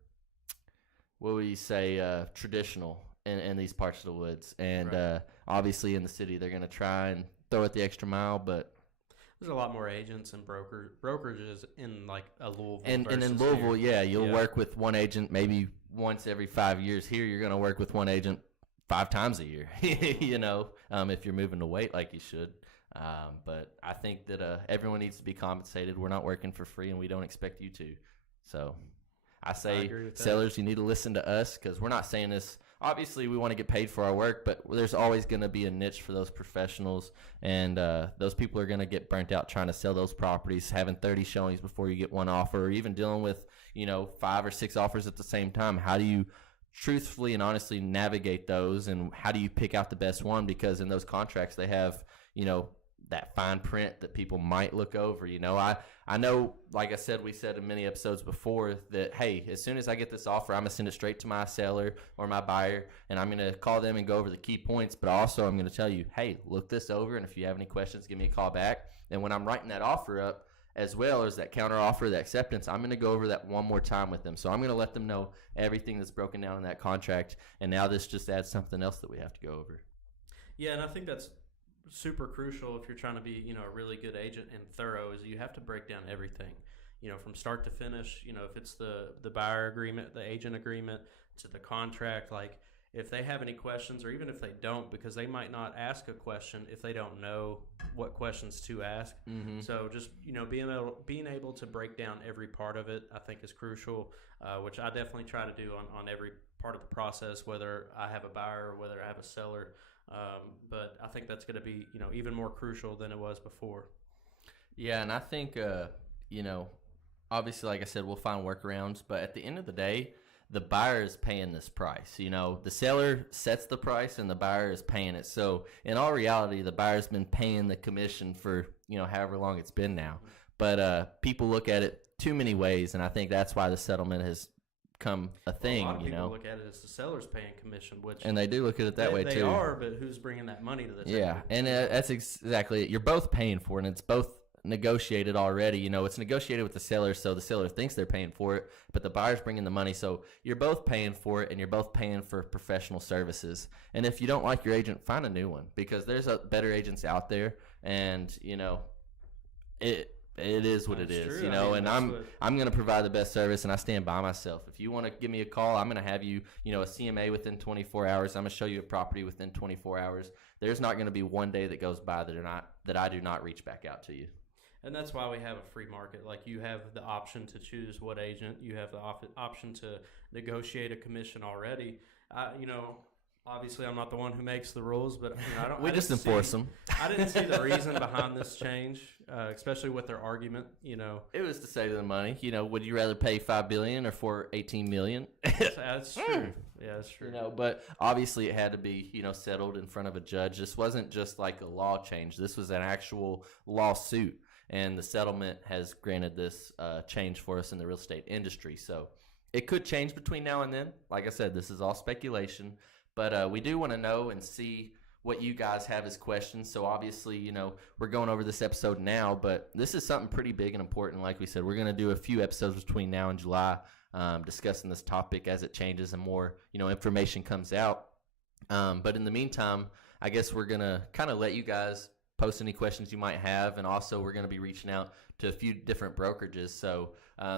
what would you say, traditional in these parts of the woods. And Right. Obviously in the city, they're going to try and throw it the extra mile, but There's a lot more agents and brokerages in like a Louisville. and in versus Louisville, here. you'll work with one agent maybe once every 5 years. Here, you're going to work with one agent 5 times a year, if you're moving to weight like you should. But I think that everyone needs to be compensated. We're not working for free, and we don't expect you to. So I say, agree with that. sellers, you need to listen to us because we're not saying this. Obviously, we want to get paid for our work, but there's always going to be a niche for those professionals, and those people are going to get burnt out trying to sell those properties, having 30 showings before you get one offer, or even dealing with 5 or 6 offers at the same time. How do you truthfully and honestly navigate those, and how do you pick out the best one? Because in those contracts, they have that fine print that people might look over. I know, like I said, we said in many episodes before that, hey, as soon as I get this offer, I'm going to send it straight to my seller or my buyer, and I'm going to call them and go over the key points. But also I'm going to tell you, hey, look this over, and if you have any questions, give me a call back. And when I'm writing that offer up, as well as that counter offer, the acceptance, I'm going to go over that one more time with them. So I'm going to let them know everything that's broken down in that contract. And now this just adds something else that we have to go over. Yeah, and I think that's super crucial if you're trying to be, a really good agent and thorough, is you have to break down everything, from start to finish. If it's the buyer agreement, the agent agreement, to the contract, like if they have any questions, or even if they don't, because they might not ask a question if they don't know what questions to ask. Mm-hmm. So just, being able to break down every part of it, I think is crucial, which I definitely try to do on every part of the process, whether I have a buyer or whether I have a seller. But I think that's going to be, even more crucial than it was before. Yeah, and I think, obviously, like I said, we'll find workarounds. But at the end of the day, the buyer is paying this price. The seller sets the price and the buyer is paying it. So in all reality, the buyer's been paying the commission for, however long it's been now. But people look at it too many ways, and I think that's why the settlement has come a thing. A lot of people look at it as the seller's paying commission, which and they do look at it that way too. They are, but who's bringing that money to the table? Yeah, and that's exactly it. You're both paying for it, and it's both negotiated already. It's negotiated with the seller, so the seller thinks they're paying for it, but the buyer's bringing the money. So you're both paying for it, and you're both paying for professional services. And if you don't like your agent, find a new one, because there's better agents out there, and it is what That's it is, true. and I'm going to provide the best service, and I stand by myself. If you want to give me a call, I'm going to have you, a CMA within 24 hours. I'm going to show you a property within 24 hours. There's not going to be one day that goes by that I do not reach back out to you. And that's why we have a free market. Like, you have the option to choose what agent. You have the option to negotiate a commission already. Obviously, I'm not the one who makes the rules, but I don't. We just enforce them. I didn't see the reason behind this change, especially with their argument. It was to save the money. Would you rather pay $5 billion or for $18 million? That's true. Yeah, that's true. But obviously it had to be settled in front of a judge. This wasn't just like a law change. This was an actual lawsuit, and the settlement has granted this change for us in the real estate industry. So it could change between now and then. Like I said, this is all speculation. But we do want to know and see what you guys have as questions. So obviously, we're going over this episode now, but this is something pretty big and important. Like we said, we're going to do a few episodes between now and July discussing this topic as it changes and more, information comes out. But in the meantime, I guess we're going to kind of let you guys post any questions you might have, and also we're going to be reaching out to a few different brokerages. So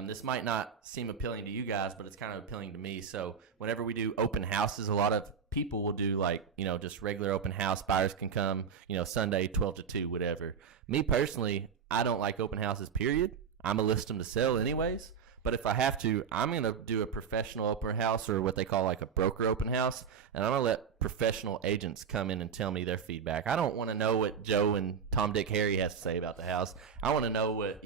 this might not seem appealing to you guys, but it's kind of appealing to me. So whenever we do open houses, a lot of people will do like, just regular open house. Buyers can come, Sunday 12 to 2, whatever. Me personally, I don't like open houses, period. I'm going to list them to sell anyways. But if I have to, I'm going to do a professional open house, or what they call like a broker open house, and I'm going to let professional agents come in and tell me their feedback. I don't want to know what Joe and Tom, Dick, Harry has to say about the house. I want to know what,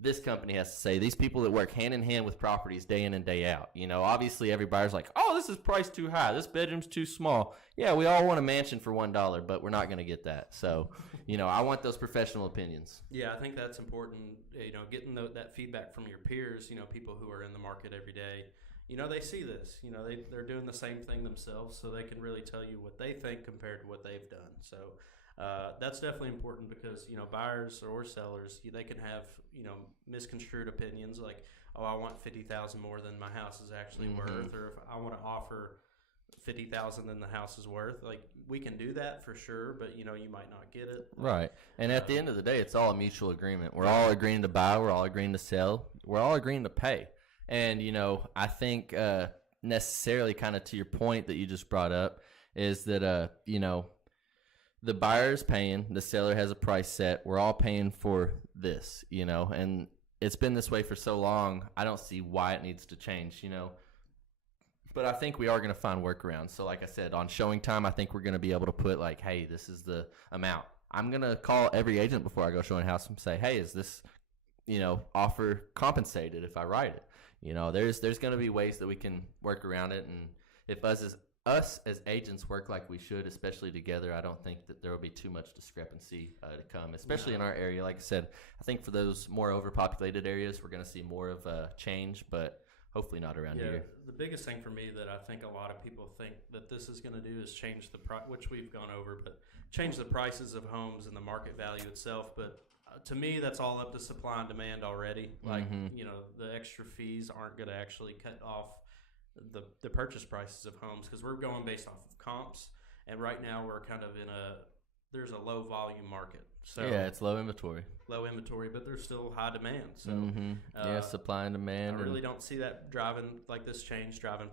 this company has to say. These people that work hand in hand with properties day in and day out. Obviously every buyer's like, oh, this is priced too high. This bedroom's too small. Yeah, we all want a mansion for $1, but we're not going to get that. So, I want those professional opinions. Yeah, I think that's important. Getting that feedback from your peers, people who are in the market every day. They see this. They're doing the same thing themselves, so they can really tell you what they think compared to what they've done. So that's definitely important, because buyers or sellers, they can have misconstrued opinions like, oh, I want $50,000 more than my house is actually worth, or if I want to offer $50,000 than the house is worth. Like, we can do that for sure, but you might not get it. Right. And at the end of the day, it's all a mutual agreement. We're all agreeing to buy, we're all agreeing to sell, we're all agreeing to pay. And I think necessarily, kind of to your point that you just brought up, is that the buyer's paying, the seller has a price set, we're all paying for this, and it's been this way for so long, I don't see why it needs to change, But I think we are going to find workarounds. So like I said, on showing time, I think we're going to be able to put like, hey, this is the amount. I'm going to call every agent before I go showing a house and say, hey, is this, offer compensated if I write it? There's going to be ways that we can work around it. And if us as agents work like we should, especially together, I don't think that there will be too much discrepancy to come, especially in our area. Like I said, I think for those more overpopulated areas, we're going to see more of a change, but hopefully not around here. The biggest thing for me that I think a lot of people think that this is going to do is change the price, which we've gone over, but change the prices of homes and the market value itself. But to me, that's all up to supply and demand already. Like, the extra fees aren't going to actually cut off the purchase prices of homes, because we're going based off of comps, and right now we're kind of there's a low volume market. So yeah, it's low inventory, but there's still high demand. So supply and demand. I really don't see that driving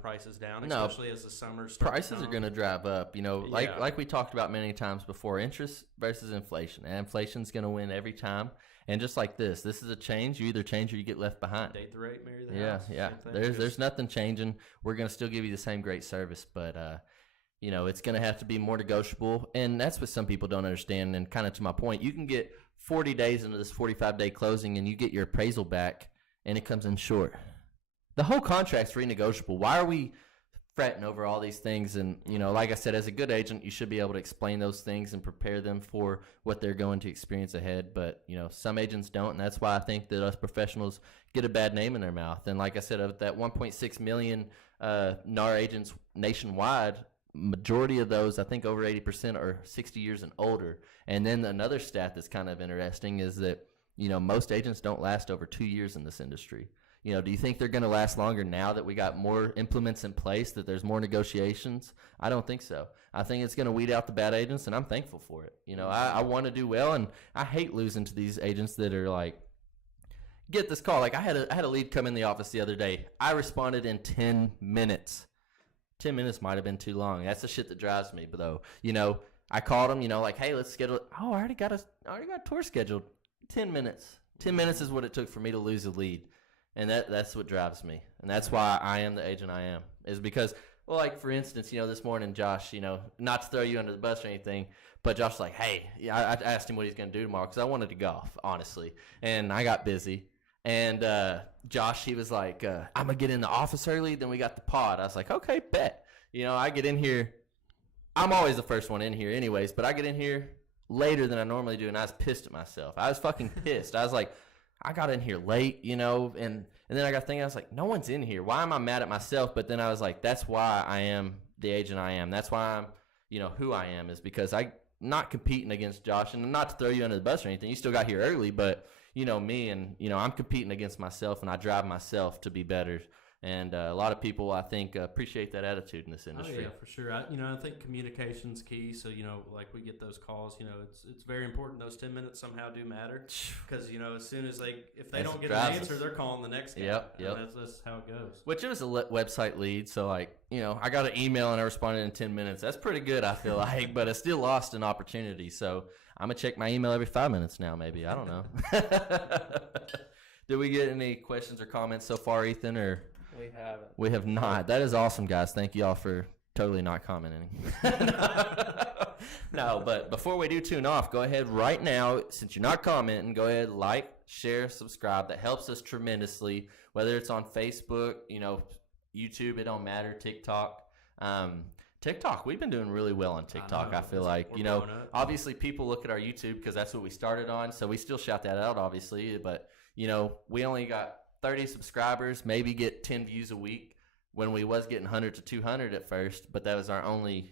prices down, especially as the summer starts. Prices are going to drive up. Like we talked about many times before, interest versus inflation, and inflation's going to win every time. And just like this is a change. You either change or you get left behind. Date the rate, marry the house. Yeah. There's nothing changing. We're going to still give you the same great service, but it's going to have to be more negotiable. And that's what some people don't understand. And kind of to my point, you can get 40 days into this 45-day closing and you get your appraisal back and it comes in short. The whole contract's renegotiable. Why are we fretting over all these things? And, like I said, as a good agent, you should be able to explain those things and prepare them for what they're going to experience ahead. But, some agents don't, and that's why I think that us professionals get a bad name in their mouth. And like I said, of that 1.6 million NAR agents nationwide, majority of those, I think over 80%, are 60 years and older. And then another stat that's kind of interesting is that, most agents don't last over 2 years in this industry. Do you think they're going to last longer now that we got more implements in place, that there's more negotiations? I don't think so. I think it's going to weed out the bad agents, and I'm thankful for it. I want to do well, and I hate losing to these agents that are like, get this call. Like I had a lead come in the office the other day. I responded in 10 minutes. 10 minutes might have been too long. That's the shit that drives me, though. I called him, like, hey, let's schedule it. Oh, I already got a tour scheduled. 10 minutes. 10 minutes is what it took for me to lose a lead. And that's what drives me. And that's why I am the agent I am. Is because, well, like, for instance, this morning, Josh, not to throw you under the bus or anything, but Josh was like, hey, I asked him what he's going to do tomorrow because I wanted to golf, honestly. And I got busy. And Josh, he was like, I'm going to get in the office early, then we got the pod. I was like, okay, bet. I get in here. I'm always the first one in here anyways, but I get in here later than I normally do, and I was pissed at myself. I was fucking pissed. I was like, I got in here late, and then I got thinking, I was like, no one's in here. Why am I mad at myself? But then I was like, that's why I am the agent I am. That's why I'm, who I am, is because I'm not competing against Josh. And not to throw you under the bus or anything. You still got here early, but me, and, I'm competing against myself, and I drive myself to be better And a lot of people, I think, appreciate that attitude in this industry. Oh, yeah, for sure. I think communication's key. So, like we get those calls, it's very important. Those 10 minutes somehow do matter because, as soon as if they don't get an answer, they're calling the next guy. Yep. That's how it goes. Which it was a website lead. So, I got an email and I responded in 10 minutes. That's pretty good, I feel like, but I still lost an opportunity. So, I'm going to check my email every 5 minutes now, maybe. I don't know. Did we get any questions or comments so far, Ethan, or? We haven't. We have not. That is awesome, guys. Thank you all for totally not commenting. No, but before we do tune off, go ahead right now, since you're not commenting, go ahead, like, share, subscribe. That helps us tremendously, whether it's on Facebook, YouTube, it don't matter, TikTok. TikTok, we've been doing really well on TikTok, I feel like. Obviously people look at our YouTube because that's what we started on, so we still shout that out, obviously. But, we only got 30 subscribers, maybe get 10 views a week when we was getting 100 to 200 at first, but that was our only,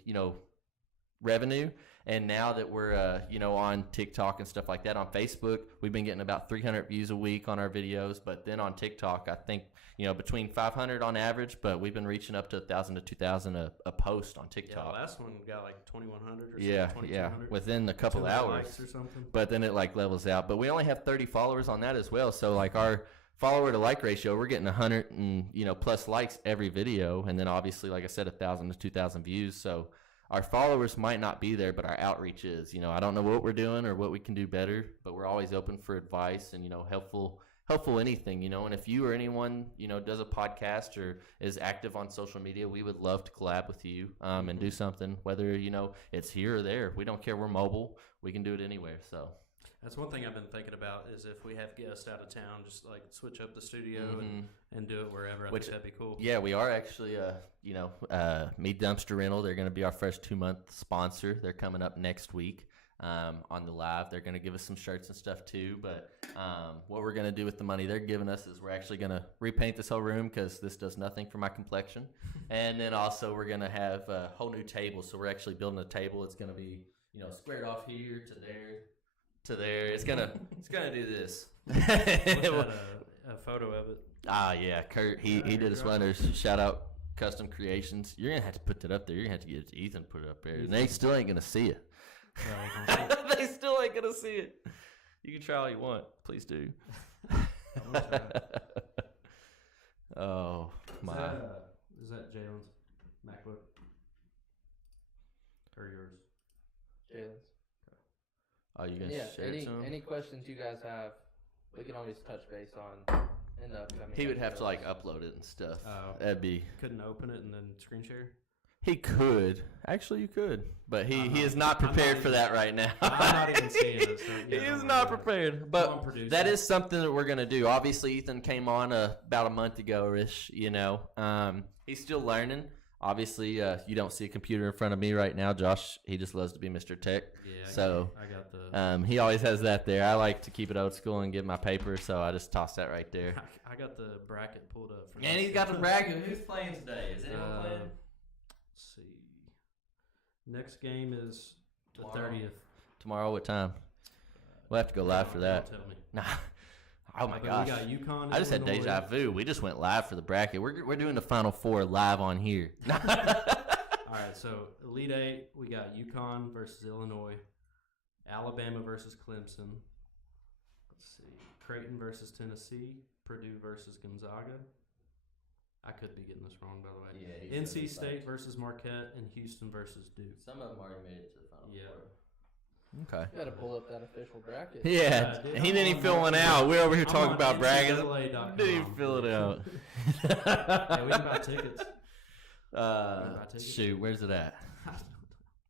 revenue. And now that we're, on TikTok and stuff like that, on Facebook, we've been getting about 300 views a week on our videos. But then on TikTok, I think, between 500 on average, but we've been reaching up to 1,000 to 2,000 a post on TikTok. Yeah, last one got like 2,100 or something. Yeah, within a couple hours. Likes or something. But then it levels out. But we only have 30 followers on that as well. So our follower to like ratio, we're getting 100 and plus likes every video, and then obviously, like I said, 1,000 to 2,000 views. So our followers might not be there, but our outreach is. I don't know what we're doing or what we can do better, but we're always open for advice and helpful anything. And if you or anyone does a podcast or is active on social media, we would love to collab with you and do something. Whether it's here or there, we don't care. We're mobile. We can do it anywhere. So. That's one thing I've been thinking about is if we have guests out of town, just switch up the studio and do it wherever. I think that'd be cool. Yeah, we are actually, Me Dumpster Rental. They're going to be our first 2-month sponsor. They're coming up next week on the live. They're going to give us some shirts and stuff too. But what we're going to do with the money they're giving us is we're actually going to repaint this whole room because this does nothing for my complexion. And then also we're going to have a whole new table. So we're actually building a table. It's going to be, squared off here to there. To there, it's gonna do this. A photo of it. Yeah, Kurt, he did us wonders. Shout out Custom Creations. You're gonna have to put that up there. You're gonna have to get Ethan to put it up there. And they still ain't gonna see it. They still ain't gonna see it. You can try all you want. Please do. Oh my! Is that Jalen's MacBook or yours? Jalen's. Oh, you guys share some? Any questions you guys have, we can always touch base on in the upcoming. He would have to upload it and stuff. That'd be. Couldn't open it and then screen share. He could. Actually, you could, but he is not prepared for that right now. I'm not even seeing it. So, he is not prepared, but that is something that we're gonna do. Obviously, Ethan came on about a month ago-ish. He's still learning. Obviously, you don't see a computer in front of me right now. Josh, he just loves to be Mr. Tech. Yeah, I got the. He always has that there. I like to keep it old school and give my paper, so I just toss that right there. I got the bracket pulled up. And he's got the bracket. Who's playing today? Is anyone playing? Let's see. Next game is the 30th. Tomorrow, what time? We'll have to go live for that. Don't tell me. Nah. Oh my gosh! We got UConn. I just had deja vu. We just went live for the bracket. We're doing the Final Four live on here. All right, so Elite Eight, we got UConn versus Illinois, Alabama versus Clemson. Let's see, Creighton versus Tennessee, Purdue versus Gonzaga. I could be getting this wrong, by the way. Yeah, NC State versus Marquette and Houston versus Duke. Some of them already made it to the Final Four. Okay. You gotta pull up that official bracket. Yeah, he didn't even fill one out. We're over here talking about bragging. Didn't even fill it out. Yeah, we can buy tickets. Shoot, where's it at?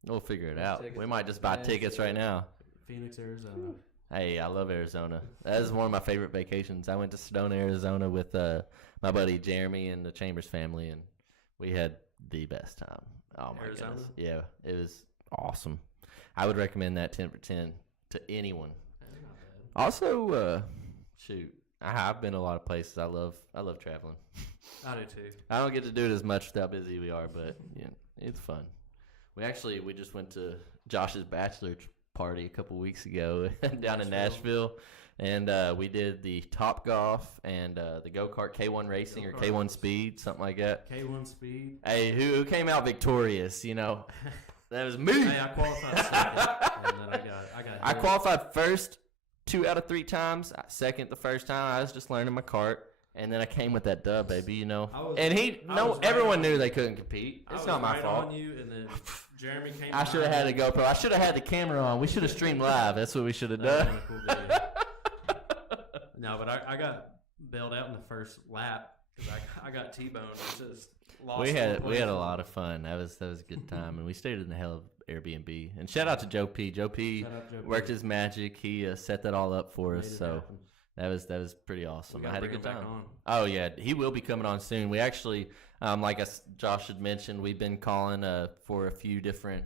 We'll figure it out. We might just buy tickets right now. Phoenix, Arizona. Hey, I love Arizona. That is one of my favorite vacations. I went to Sedona, Arizona with my buddy Jeremy and the Chambers family, and we had the best time. Oh my goodness. Yeah, it was awesome. I would recommend that 10 for 10 to anyone. Also, I've been to a lot of places. I love traveling. I do too. I don't get to do it as much with how busy we are, but yeah, it's fun. We just went to Josh's bachelor party a couple weeks ago down in Nashville. And we did the Top Golf and the go-kart K1 Racing or K1 Speed, something like that. K1 Speed. Hey, who came out victorious, you know? That was me. Hey, I qualified second, and then I qualified first 2 out of 3 times. Second the first time. I was just learning my kart. And then I came with that dub, baby, you know. Everyone knew they couldn't compete. It's not my fault. On you, and then Jeremy came. I should have had a GoPro. I should have had the camera on. We should have streamed live. That's what we should have done. That would have been a cool video. No, but I got bailed out in the first lap because I got T-boned. Just lost. We had a lot of fun. That was a good time, and we stayed in the hell of Airbnb. And shout out to Joe P. Joe P. worked his magic. He set that all up for us. So. That was pretty awesome. I had a good time. Oh yeah, he will be coming on soon. We actually, like Josh had mentioned, we've been calling for a few different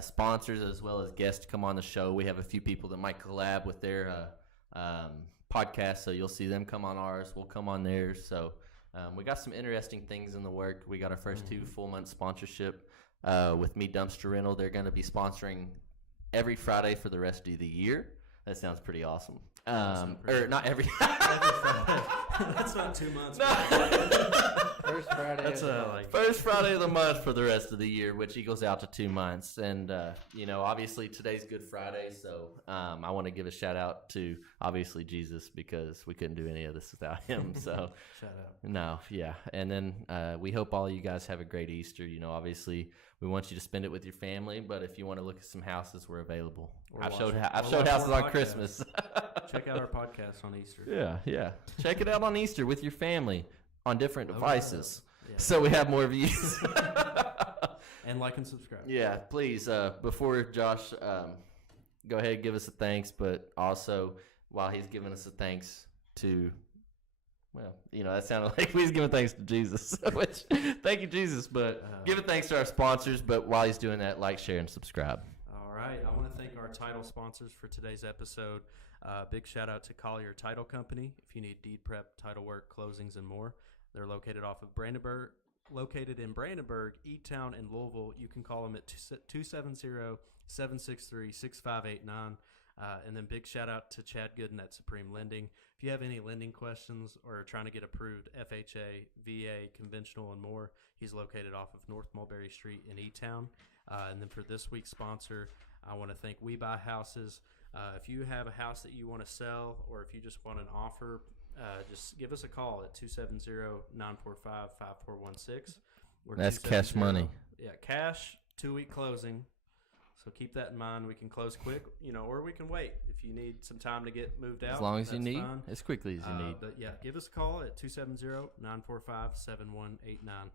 sponsors as well as guests to come on the show. We have a few people that might collab with their podcast, so you'll see them come on ours. We'll come on theirs. So we got some interesting things in the work. We got our first 2 full-month sponsorship with Me Dumpster Rental. They're going to be sponsoring every Friday for the rest of the year. That sounds pretty awesome. Or not every. That's not 2 months. No. First Friday. That's first Friday of the month for the rest of the year, which equals out to 2 months. And you know, obviously today's Good Friday, so I want to give a shout out to obviously Jesus because we couldn't do any of this without him. So shout out. No, yeah. And then we hope all of you guys have a great Easter. You know, obviously we want you to spend it with your family, but if you want to look at some houses, we're available. I've showed houses on Christmas. Check out our podcast on Easter. Yeah. Check it out on Easter with your family on different devices. Yeah. So we have more views. And like and subscribe. Yeah, please. Before Josh, go ahead and give us a thanks, but also while he's giving us a thanks to, well, you know, that sounded like we was giving thanks to Jesus. Which, thank you, Jesus. But give a thanks to our sponsors. But while he's doing that, like, share, and subscribe. All right. I want to thank our title sponsors for today's episode. Big shout out to Collier Title Company. If you need deed prep, title work, closings, and more, they're located in Brandenburg, E-Town, and Louisville. You can call them at 270-763-6589. And then big shout out to Chad Gooden at Supreme Lending. If you have any lending questions or are trying to get approved FHA, VA, conventional, and more, he's located off of North Mulberry Street in E-Town. And then for this week's sponsor, I want to thank We Buy Houses. If you have a house that you want to sell or if you just want an offer, just give us a call at 270-945-5416. That's cash money. Yeah, cash, 2-week closing. So keep that in mind. We can close quick, you know, or we can wait if you need some time to get moved out. As long as you need, fine. as quickly as you need. But yeah, give us a call at 270-945-7189.